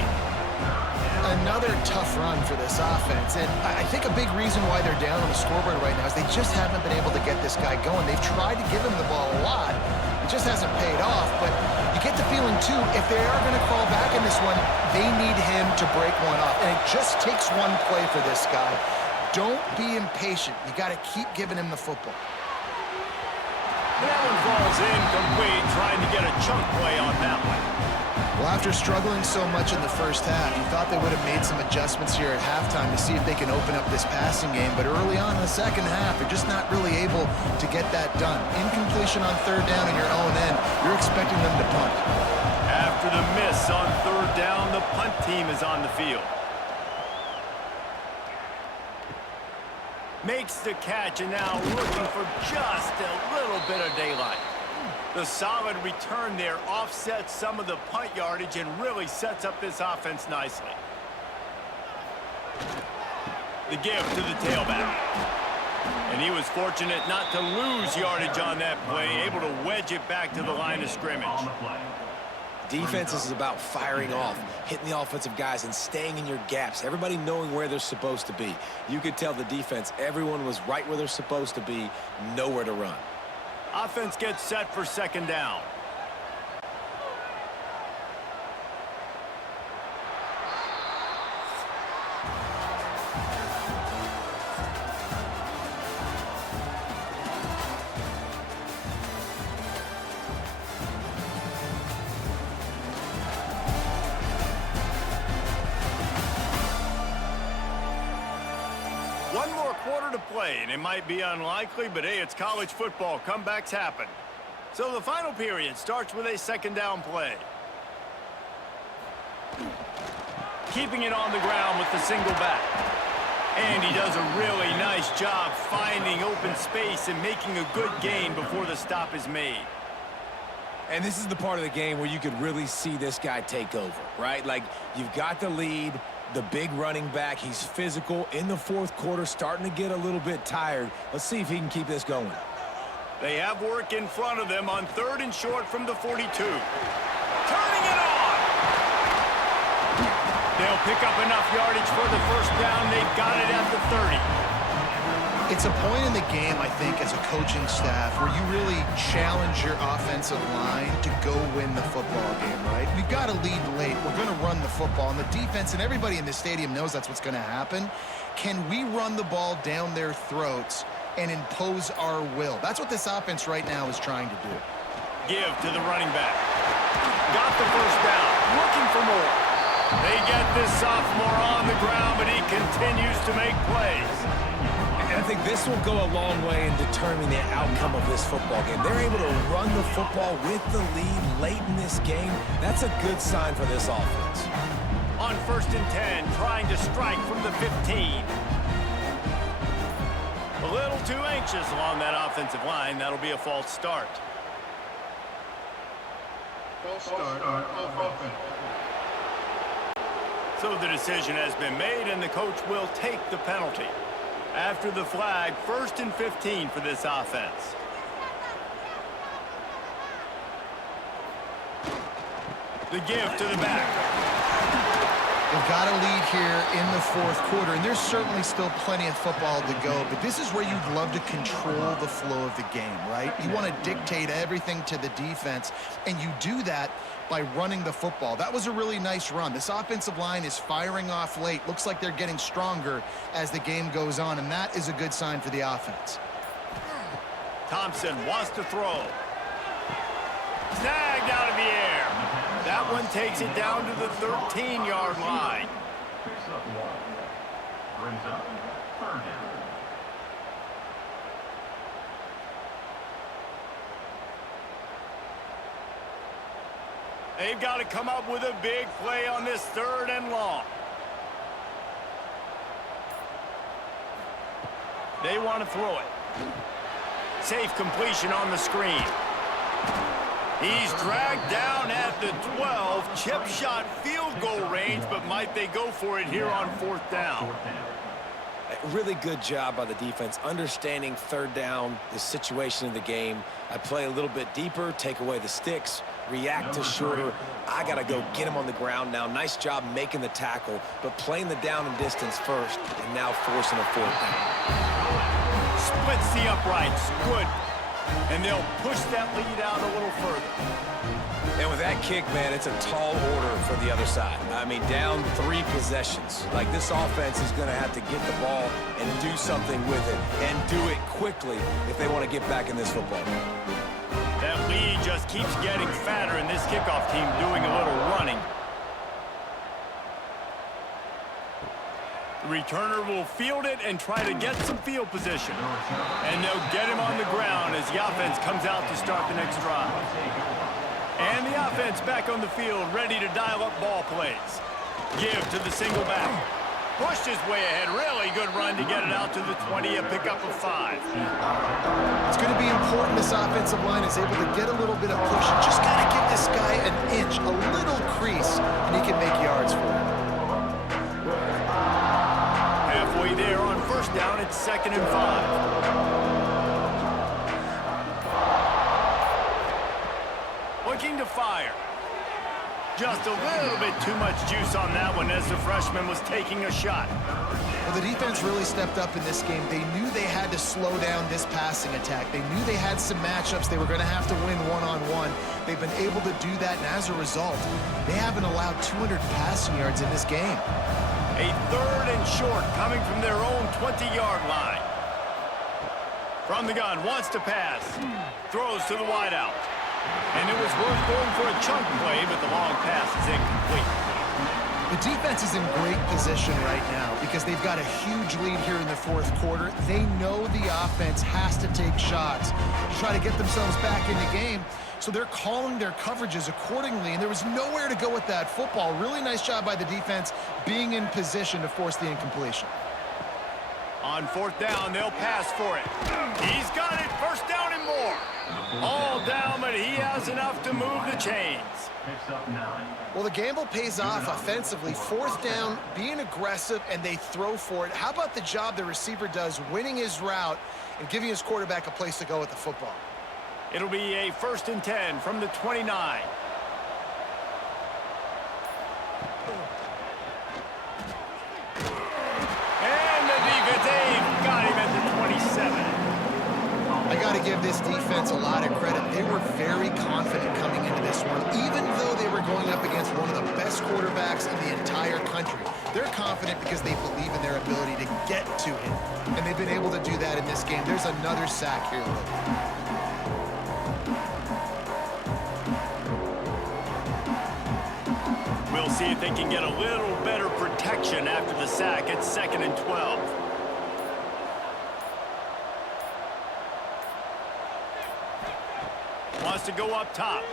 Another tough run for this offense, and I think a big reason why they're down on the scoreboard right now is they just haven't been able to get this guy going. They've tried to give him the ball a lot. It just hasn't paid off, but you get the feeling, too, if they are going to crawl back in this one, they need him to break one off, and it just takes one play for this guy. Don't be impatient. You got to keep giving him the football. That one falls incomplete, trying to get a chunk play on that one. Well, after struggling so much in the first half, you thought they would have made some adjustments here at halftime to see if they can open up this passing game. But early on in the second half, they're just not really able to get that done. Incompletion on third down in your own end, you're expecting them to punt. After the miss on third down, the punt team is on the field. Makes the catch, and now looking for just a little bit of daylight. The solid return there offsets some of the punt yardage and really sets up this offense nicely. The give to the tailback. And he was fortunate not to lose yardage on that play, able to wedge it back to the line of scrimmage. Defense is about firing off, hitting the offensive guys, and staying in your gaps. Everybody knowing where they're supposed to be. You could tell the defense, everyone was right where they're supposed to be, nowhere to run. Offense gets set for second down. One more quarter to play, and it might be unlikely, but hey, it's college football. Comebacks happen. So the final period starts with a second down play. Keeping it on the ground with the single back. And he does a really nice job finding open space and making a good gain before the stop is made. And this is the part of the game where you could really see this guy take over, right? Like, you've got the lead, the big running back. He's physical in the fourth quarter, starting to get a little bit tired. Let's see if he can keep this going. They have work in front of them on 3rd and short from the 42. Turning it on! They'll pick up enough yardage for the first down. They've got it at the 30. It's a point in the game, I think, as a coaching staff where you really challenge your offensive line to go win the football game, right? We've got to lead late. We're going to run the football, and the defense and everybody in the stadium knows that's what's going to happen. Can we run the ball down their throats and impose our will? That's what this offense right now is trying to do. Give to the running back. Got the first down. Looking for more. They get this sophomore on the ground, but he continues to make plays. And I think this will go a long way in determining the outcome of this football game. They're able to run the football with the lead late in this game. That's a good sign for this offense. On 1st and 10, trying to strike from the 15. A little too anxious along that offensive line. That'll be a false start. False start on offense. So the decision has been made, and the coach will take the penalty. After the flag, 1st and 15 for this offense. The give to the back. They've got a lead here in the fourth quarter, and there's certainly still plenty of football to go, but this is where you'd love to control the flow of the game, right? You want to dictate everything to the defense, and you do that by running the football. That was a really nice run. This offensive line is firing off late. Looks like they're getting stronger as the game goes on, and that is a good sign for the offense. Thompson wants to throw. Snagged out of the air. That one takes it down to the 13-yard line. Picks up 1. Brings up 3rd down. They've got to come up with a big play on this 3rd and long. They want to throw it. Safe completion on the screen. He's dragged down at the 12. Chip shot field goal range, but might they go for it here on 4th down? A really good job by the defense, understanding 3rd down, the situation of the game. I play a little bit deeper, take away the sticks, react to shorter. I got to go get him on the ground now. Nice job making the tackle, but playing the down and distance first, and now forcing a 4th down. Splits the uprights. Good. And they'll push that lead out a little further. And with that kick, man, it's a tall order for the other side. I mean, down 3 possessions. Like, this offense is going to have to get the ball and do something with it, and do it quickly if they want to get back in this football game. That lead just keeps getting fatter, and this kickoff team doing a little running. The returner will field it and try to get some field position. And they'll get him on the ground as the offense comes out to start the next drive. And the offense back on the field, ready to dial up ball plays. Give to the single back. Pushed his way ahead. Really good run to get it out to the 20, a pickup of 5. It's going to be important this offensive line is able to get a little bit of push. You just got to give this guy an inch, a little crease, and he can make yards for it. Halfway there on 1st down at It's 2nd and 5. Looking to fire. Just a little bit too much juice on that one as the freshman was taking a shot. Well, the defense really stepped up in this game. They knew they had to slow down this passing attack. They knew they had some matchups they were going to have to win one-on-one. They've been able to do that, and as a result, they haven't allowed 200 passing yards in this game. A 3rd and short coming from their own 20-yard line. From the gun, wants to pass. Throws to the wideout. And it was worth going for a chunk play, but the long pass is incomplete. The defense is in great position right now because they've got a huge lead here in the 4th quarter. They know the offense has to take shots to try to get themselves back in the game. So they're calling their coverages accordingly, and there was nowhere to go with that football. Really nice job by the defense being in position to force the incompletion. On 4th down, they'll pass for it. He's got it. 1st down and more. All down, but he has enough to move the chains. Picks up 9. Well, the gamble pays off offensively. 4th down, being aggressive, and they throw for it. How about the job the receiver does winning his route and giving his quarterback a place to go with the football? It'll be a 1st and 10 from the 29. And the defense got him at the 27. I got to give this defense a lot of credit. They were very confident coming into this one, even though they were going up against one of the best quarterbacks in the entire country. They're confident because they believe in their ability to get to him, and they've been able to do that in this game. There's another sack here. We'll see if they can get a little better protection after the sack. It's 2nd and 12. Wants to go up top.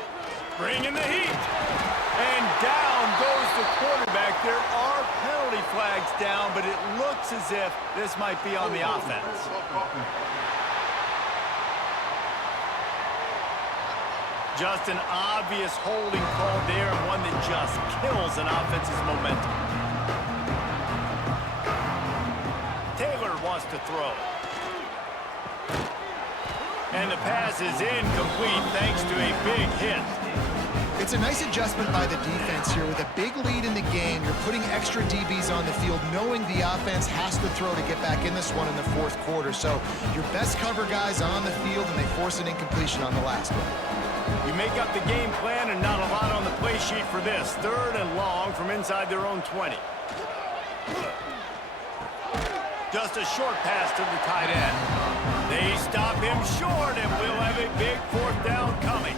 Bring in the heat. And down goes the quarterback. There are penalty flags down, but it looks as if this might be on the offense. Just an obvious holding call there, and one that just kills an offense's momentum. Taylor wants to throw. And the pass is incomplete thanks to a big hit. It's a nice adjustment by the defense here. With a big lead in the game, you're putting extra DBs on the field, knowing the offense has to throw to get back in this one in the 4th quarter. So your best cover guys on the field, and they force an incompletion on the last one. You make up the game plan and not a lot on the play sheet for this. 3rd and long from inside their own 20. Just a short pass to the tight end. They stop him short, and we'll have a big 4th down coming.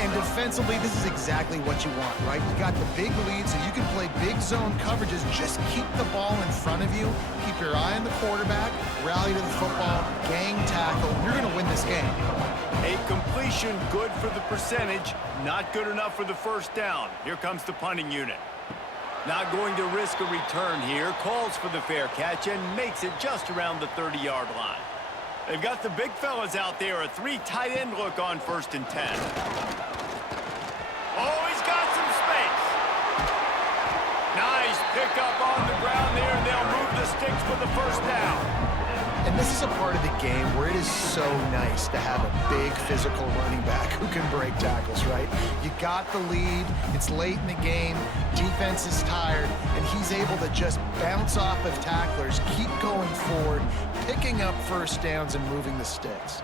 And defensively, this is exactly what you want, right? You got the big lead, so you can play big zone coverages. Just keep the ball in front of you. Keep your eye on the quarterback. Rally to the football. Gang tackle. You're going to win this game. A completion good for the percentage, not good enough for the 1st down. Here comes the punting unit. Not going to risk a return here. Calls for the fair catch and makes it just around the 30-yard line. They've got the big fellas out there. A 3 tight end look on 1st and 10. Oh, he's got some space. Nice pickup on the ground there, and they'll move the sticks for the 1st down. And this is a part of the game where it is so nice to have a big physical running back who can break tackles, right? You got the lead. It's late in the game. Defense is tired, and he's able to just bounce off of tacklers, keep going forward, picking up 1st downs and moving the sticks.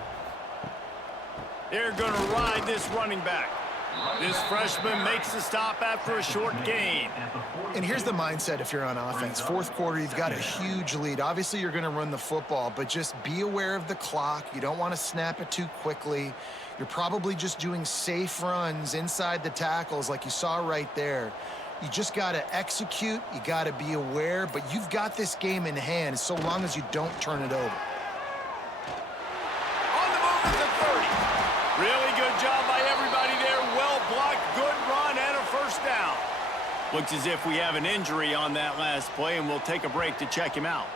They're going to ride this running back. This freshman makes the stop after a short gain. And here's the mindset if you're on offense. 4th quarter, you've got a huge lead. Obviously, you're going to run the football, but just be aware of the clock. You don't want to snap it too quickly. You're probably just doing safe runs inside the tackles like you saw right there. You just got to execute. You got to be aware, but you've got this game in hand so long as you don't turn it over. On the move at the 30. Really good job by everybody there. Well blocked, good run, and a 1st down. Looks as if we have an injury on that last play, and we'll take a break to check him out.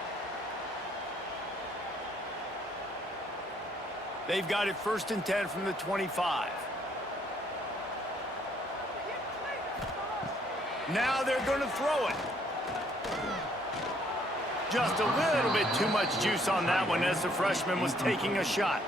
They've got it 1st and 10 from the 25. Now they're going to throw it. Just a little bit too much juice on that one as the freshman was taking a shot.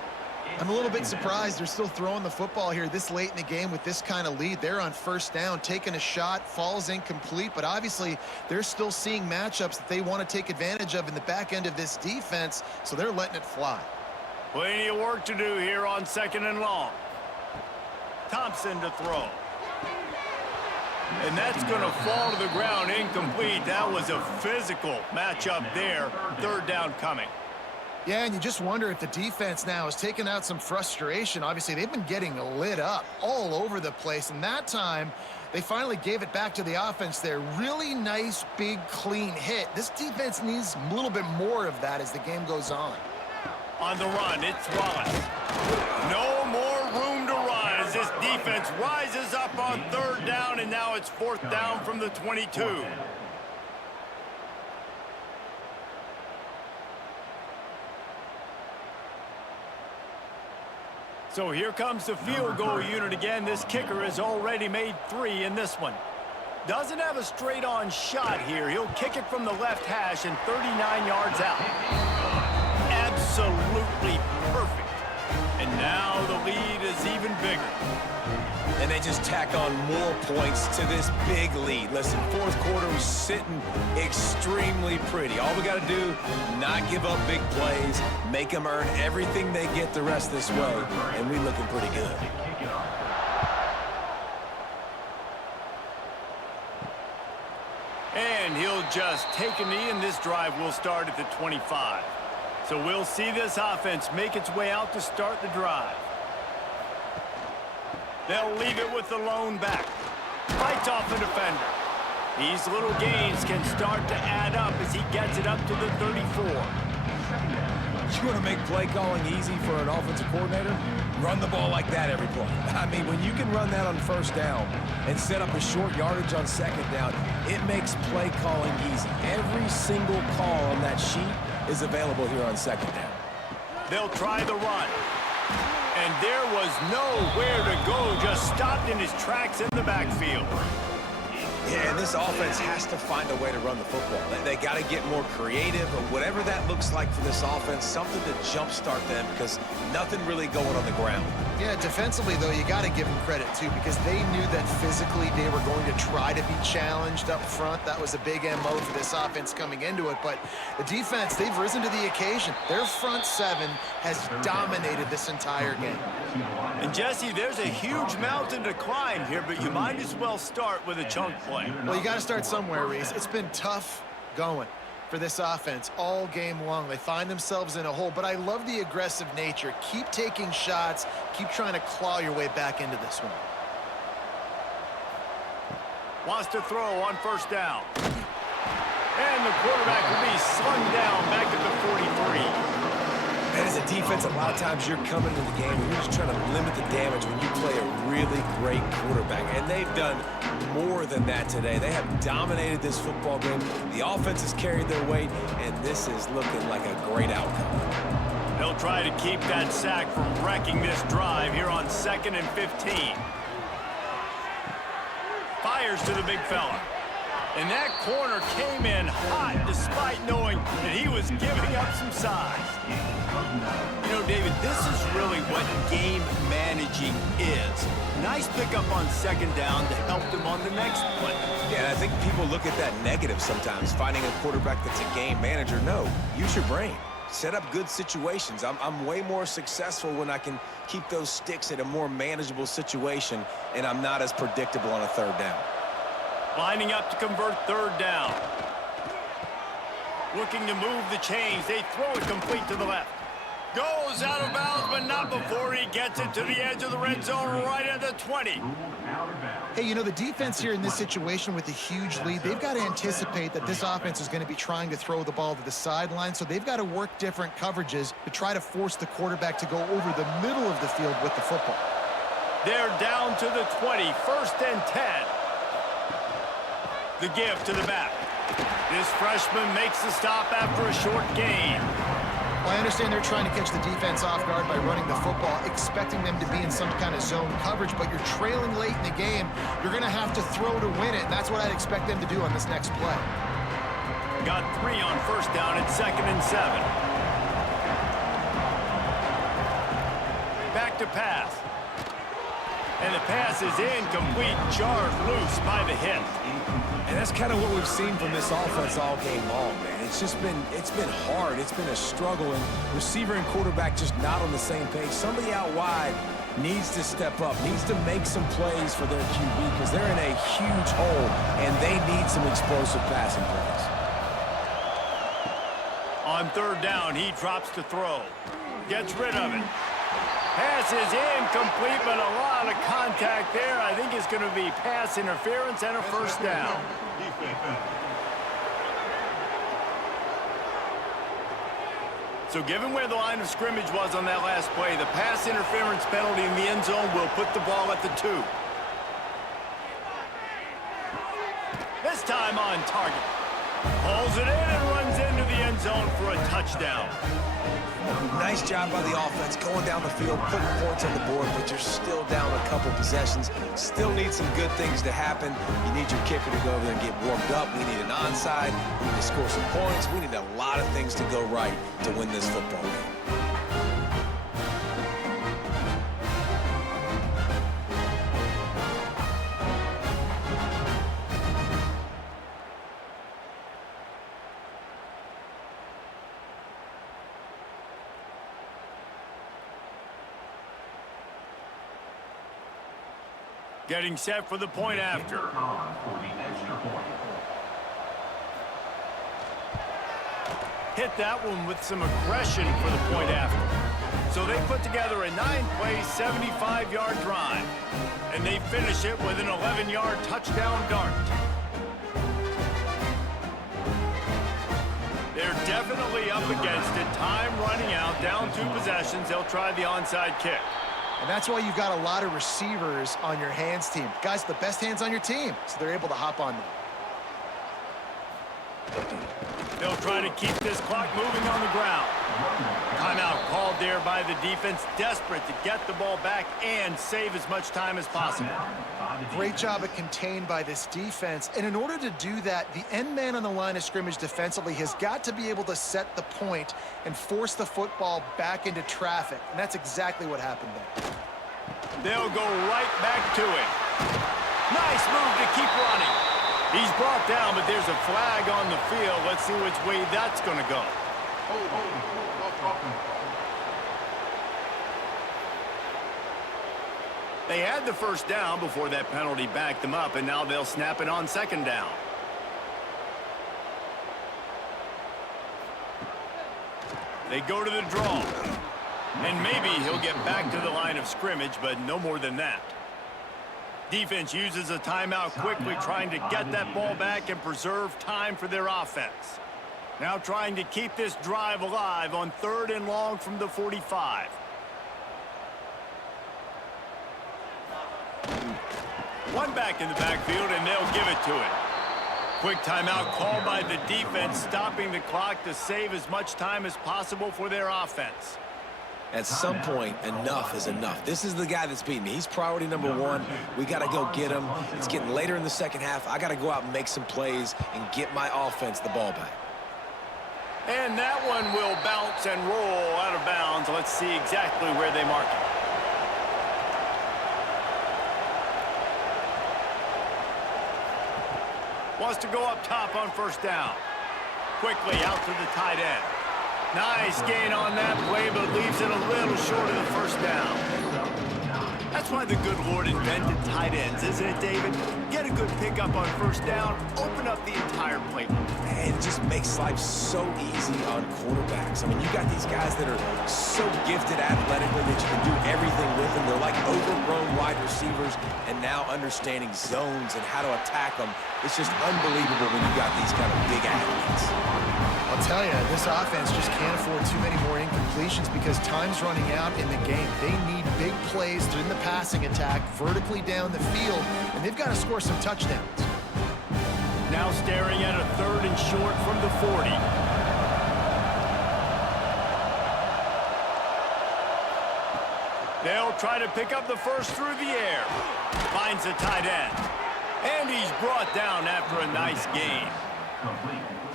I'm a little bit surprised they're still throwing the football here this late in the game with this kind of lead. They're on first down, taking a shot, falls incomplete, but obviously they're still seeing matchups that they want to take advantage of in the back end of this defense, so they're letting it fly. Plenty of work to do here on 2nd and long. Thompson to throw. And that's going to fall to the ground incomplete. That was a physical matchup there. 3rd down coming. Yeah, and you just wonder if the defense now has taken out some frustration. Obviously, they've been getting lit up all over the place, and that time they finally gave it back to the offense there. Really nice, big, clean hit. This defense needs a little bit more of that as the game goes on. On the run, it's Wallace. No more room to run as this defense rises up on 3rd down, and now it's 4th down from the 22. So here comes the field goal unit again. This kicker has already made 3 in this one. Doesn't have a straight-on shot here. He'll kick it from the left hash and 39 yards out. Absolutely perfect. And now the lead is even bigger. And they just tack on more points to this big lead. Listen, 4th quarter was sitting extremely pretty. All we got to do, not give up big plays, make them earn everything they get the rest this way, and we looking pretty good. And he'll just take a knee, and this drive will start at the 25. So we'll see this offense make its way out to start the drive. They'll leave it with the lone back. Fights off the defender. These little gains can start to add up as he gets it up to the 34. You want to make play calling easy for an offensive coordinator? Run the ball like that every play. I mean, when you can run that on 1st down and set up a short yardage on 2nd down, it makes play calling easy. Every single call on that sheet is available here on 2nd down. They'll try the run. And there was nowhere to go, just stopped in his tracks in the backfield. Yeah, and this offense has to find a way to run the football. They got to get more creative, or whatever that looks like for this offense, something to jumpstart them, because nothing really going on the ground. Yeah, defensively, though, you got to give them credit, too, because they knew that physically they were going to try to be challenged up front. That was a big MO for this offense coming into it. But the defense, they've risen to the occasion. Their front 7 has dominated this entire game. And, Jesse, there's a huge mountain to climb here, but you might as well start with a chunk play. Well, you got to start somewhere, Reese. It's been tough going for this offense all game long. They find themselves in a hole, but I love the aggressive nature. Keep taking shots. Keep trying to claw your way back into this one. Wants to throw on 1st down. And the quarterback will be slung down back at the 43. And as a defense, a lot of times you're coming into the game and you're just trying to limit the damage when you play a really great quarterback. And they've done more than that today. They have dominated this football game. The offense has carried their weight, and this is looking like a great outcome. They'll try to keep that sack from wrecking this drive here on 2nd and 15. Fires to the big fella. And that corner came in hot despite knowing that he was giving up some size. You know, David, this is really what game managing is. Nice pickup on 2nd down to help them on the next play. Yeah, and I think people look at that negative sometimes, finding a quarterback that's a game manager. No, use your brain. Set up good situations. I'm way more successful when I can keep those sticks at a more manageable situation, and I'm not as predictable on a 3rd down. Lining up to convert 3rd down. Looking to move the chains. They throw it complete to the left. Goes out of bounds, but not before he gets it to the edge of the red zone right at the 20. Hey, you know, the defense here in this situation with a huge lead, they've got to anticipate that this offense is going to be trying to throw the ball to the sideline, so they've got to work different coverages to try to force the quarterback to go over the middle of the field with the football. They're down to the 20, 1st and 10. The give to the back. This freshman makes the stop after a short gain. Well, I understand they're trying to catch the defense off guard by running the football, expecting them to be in some kind of zone coverage, but you're trailing late in the game. You're going to have to throw to win it, and that's what I'd expect them to do on this next play. Got 3 on first down at 2nd and 7. Back to pass. And the pass is incomplete, jarred loose by the hit. And that's kind of what we've seen from this offense all game long, man. It's been hard. It's been a struggle, and receiver and quarterback just not on the same page. Somebody out wide needs to step up, needs to make some plays for their QB because they're in a huge hole, and they need some explosive passing plays. On 3rd down, he drops to throw. Gets rid of it. Pass is incomplete, but a lot of contact there. I think it's going to be pass interference and a first down. So given where the line of scrimmage was on that last play, the pass interference penalty in the end zone will put the ball at the 2. This time on target. Pulls it in and runs into the end zone for a touchdown. Nice job by the offense going down the field, putting points on the board, but you're still down a couple possessions. Still need some good things to happen. You need your kicker to go over there and get warmed up. We need an onside. We need to score some points. We need a lot of things to go right to win this football game. Getting set for the point after. Hit that one with some aggression for the point after. So they put together a 9-play, 75-yard drive. And they finish it with an 11-yard touchdown dart. They're definitely up against it. Time running out, down 2 possessions. They'll try the onside kick. And that's why you've got a lot of receivers on your hands team. Guys, the best hands on your team, so they're able to hop on them. They'll try to keep this clock moving on the ground. Timeout called there by the defense, desperate to get the ball back and save as much time as possible. Great job at contained by this defense. And in order to do that, the end man on the line of scrimmage defensively has got to be able to set the point and force the football back into traffic. And that's exactly what happened there. They'll go right back to it. Nice move to keep running. He's brought down, but there's a flag on the field. Let's see which way that's going to go. They had the first down before that penalty backed them up, and now they'll snap it on 2nd down. They go to the draw. And maybe he'll get back to the line of scrimmage, but no more than that. Defense uses a timeout quickly, trying to get that ball back and preserve time for their offense. Now trying to keep this drive alive on 3rd and long from the 45. One back in the backfield, and they'll give it to it. Quick timeout called by the defense, stopping the clock to save as much time as possible for their offense. At some point, enough is enough. This is the guy that's beating me. He's priority number 1. We got to go get him. It's getting later in the second half. I got to go out and make some plays and get my offense the ball back. And that one will bounce and roll out of bounds. Let's see exactly where they mark it. Wants to go up top on 1st down. Quickly out to the tight end. Nice gain on that play, but leaves it a little short of the 1st down. That's why the good Lord invented tight ends, isn't it, David? Get a good pickup on 1st down, open up the entire playbook. Man, it just makes life so easy on quarterbacks. I mean, you got these guys that are so gifted athletically that you can do everything with them. They're like overgrown wide receivers, and now understanding zones and how to attack them. It's just unbelievable when you got these kind of big athletes. I'll tell you, this offense just can't afford too many more incompletions because time's running out in the game. They need big plays in the passing attack, vertically down the field, and they've got to score some touchdowns. Now staring at a 3rd and short from the 40. They'll try to pick up the first through the air. Finds a tight end. And he's brought down after a nice gain.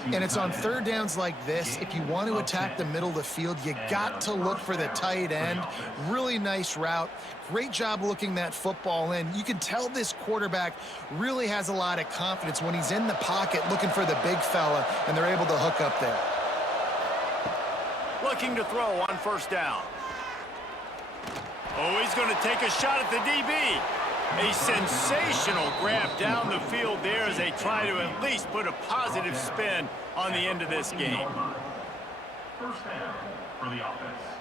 And it's on third downs like this. If you want to attack the middle of the field, you got to look for the tight end. Really nice route. Great job looking that football in. You can tell this quarterback really has a lot of confidence when he's in the pocket looking for the big fella, and they're able to hook up there. Looking to throw on first down. Oh, he's going to take a shot at the DB. A sensational grab down the field there as they try to at least put a positive spin on the end of this game. First down for the offense.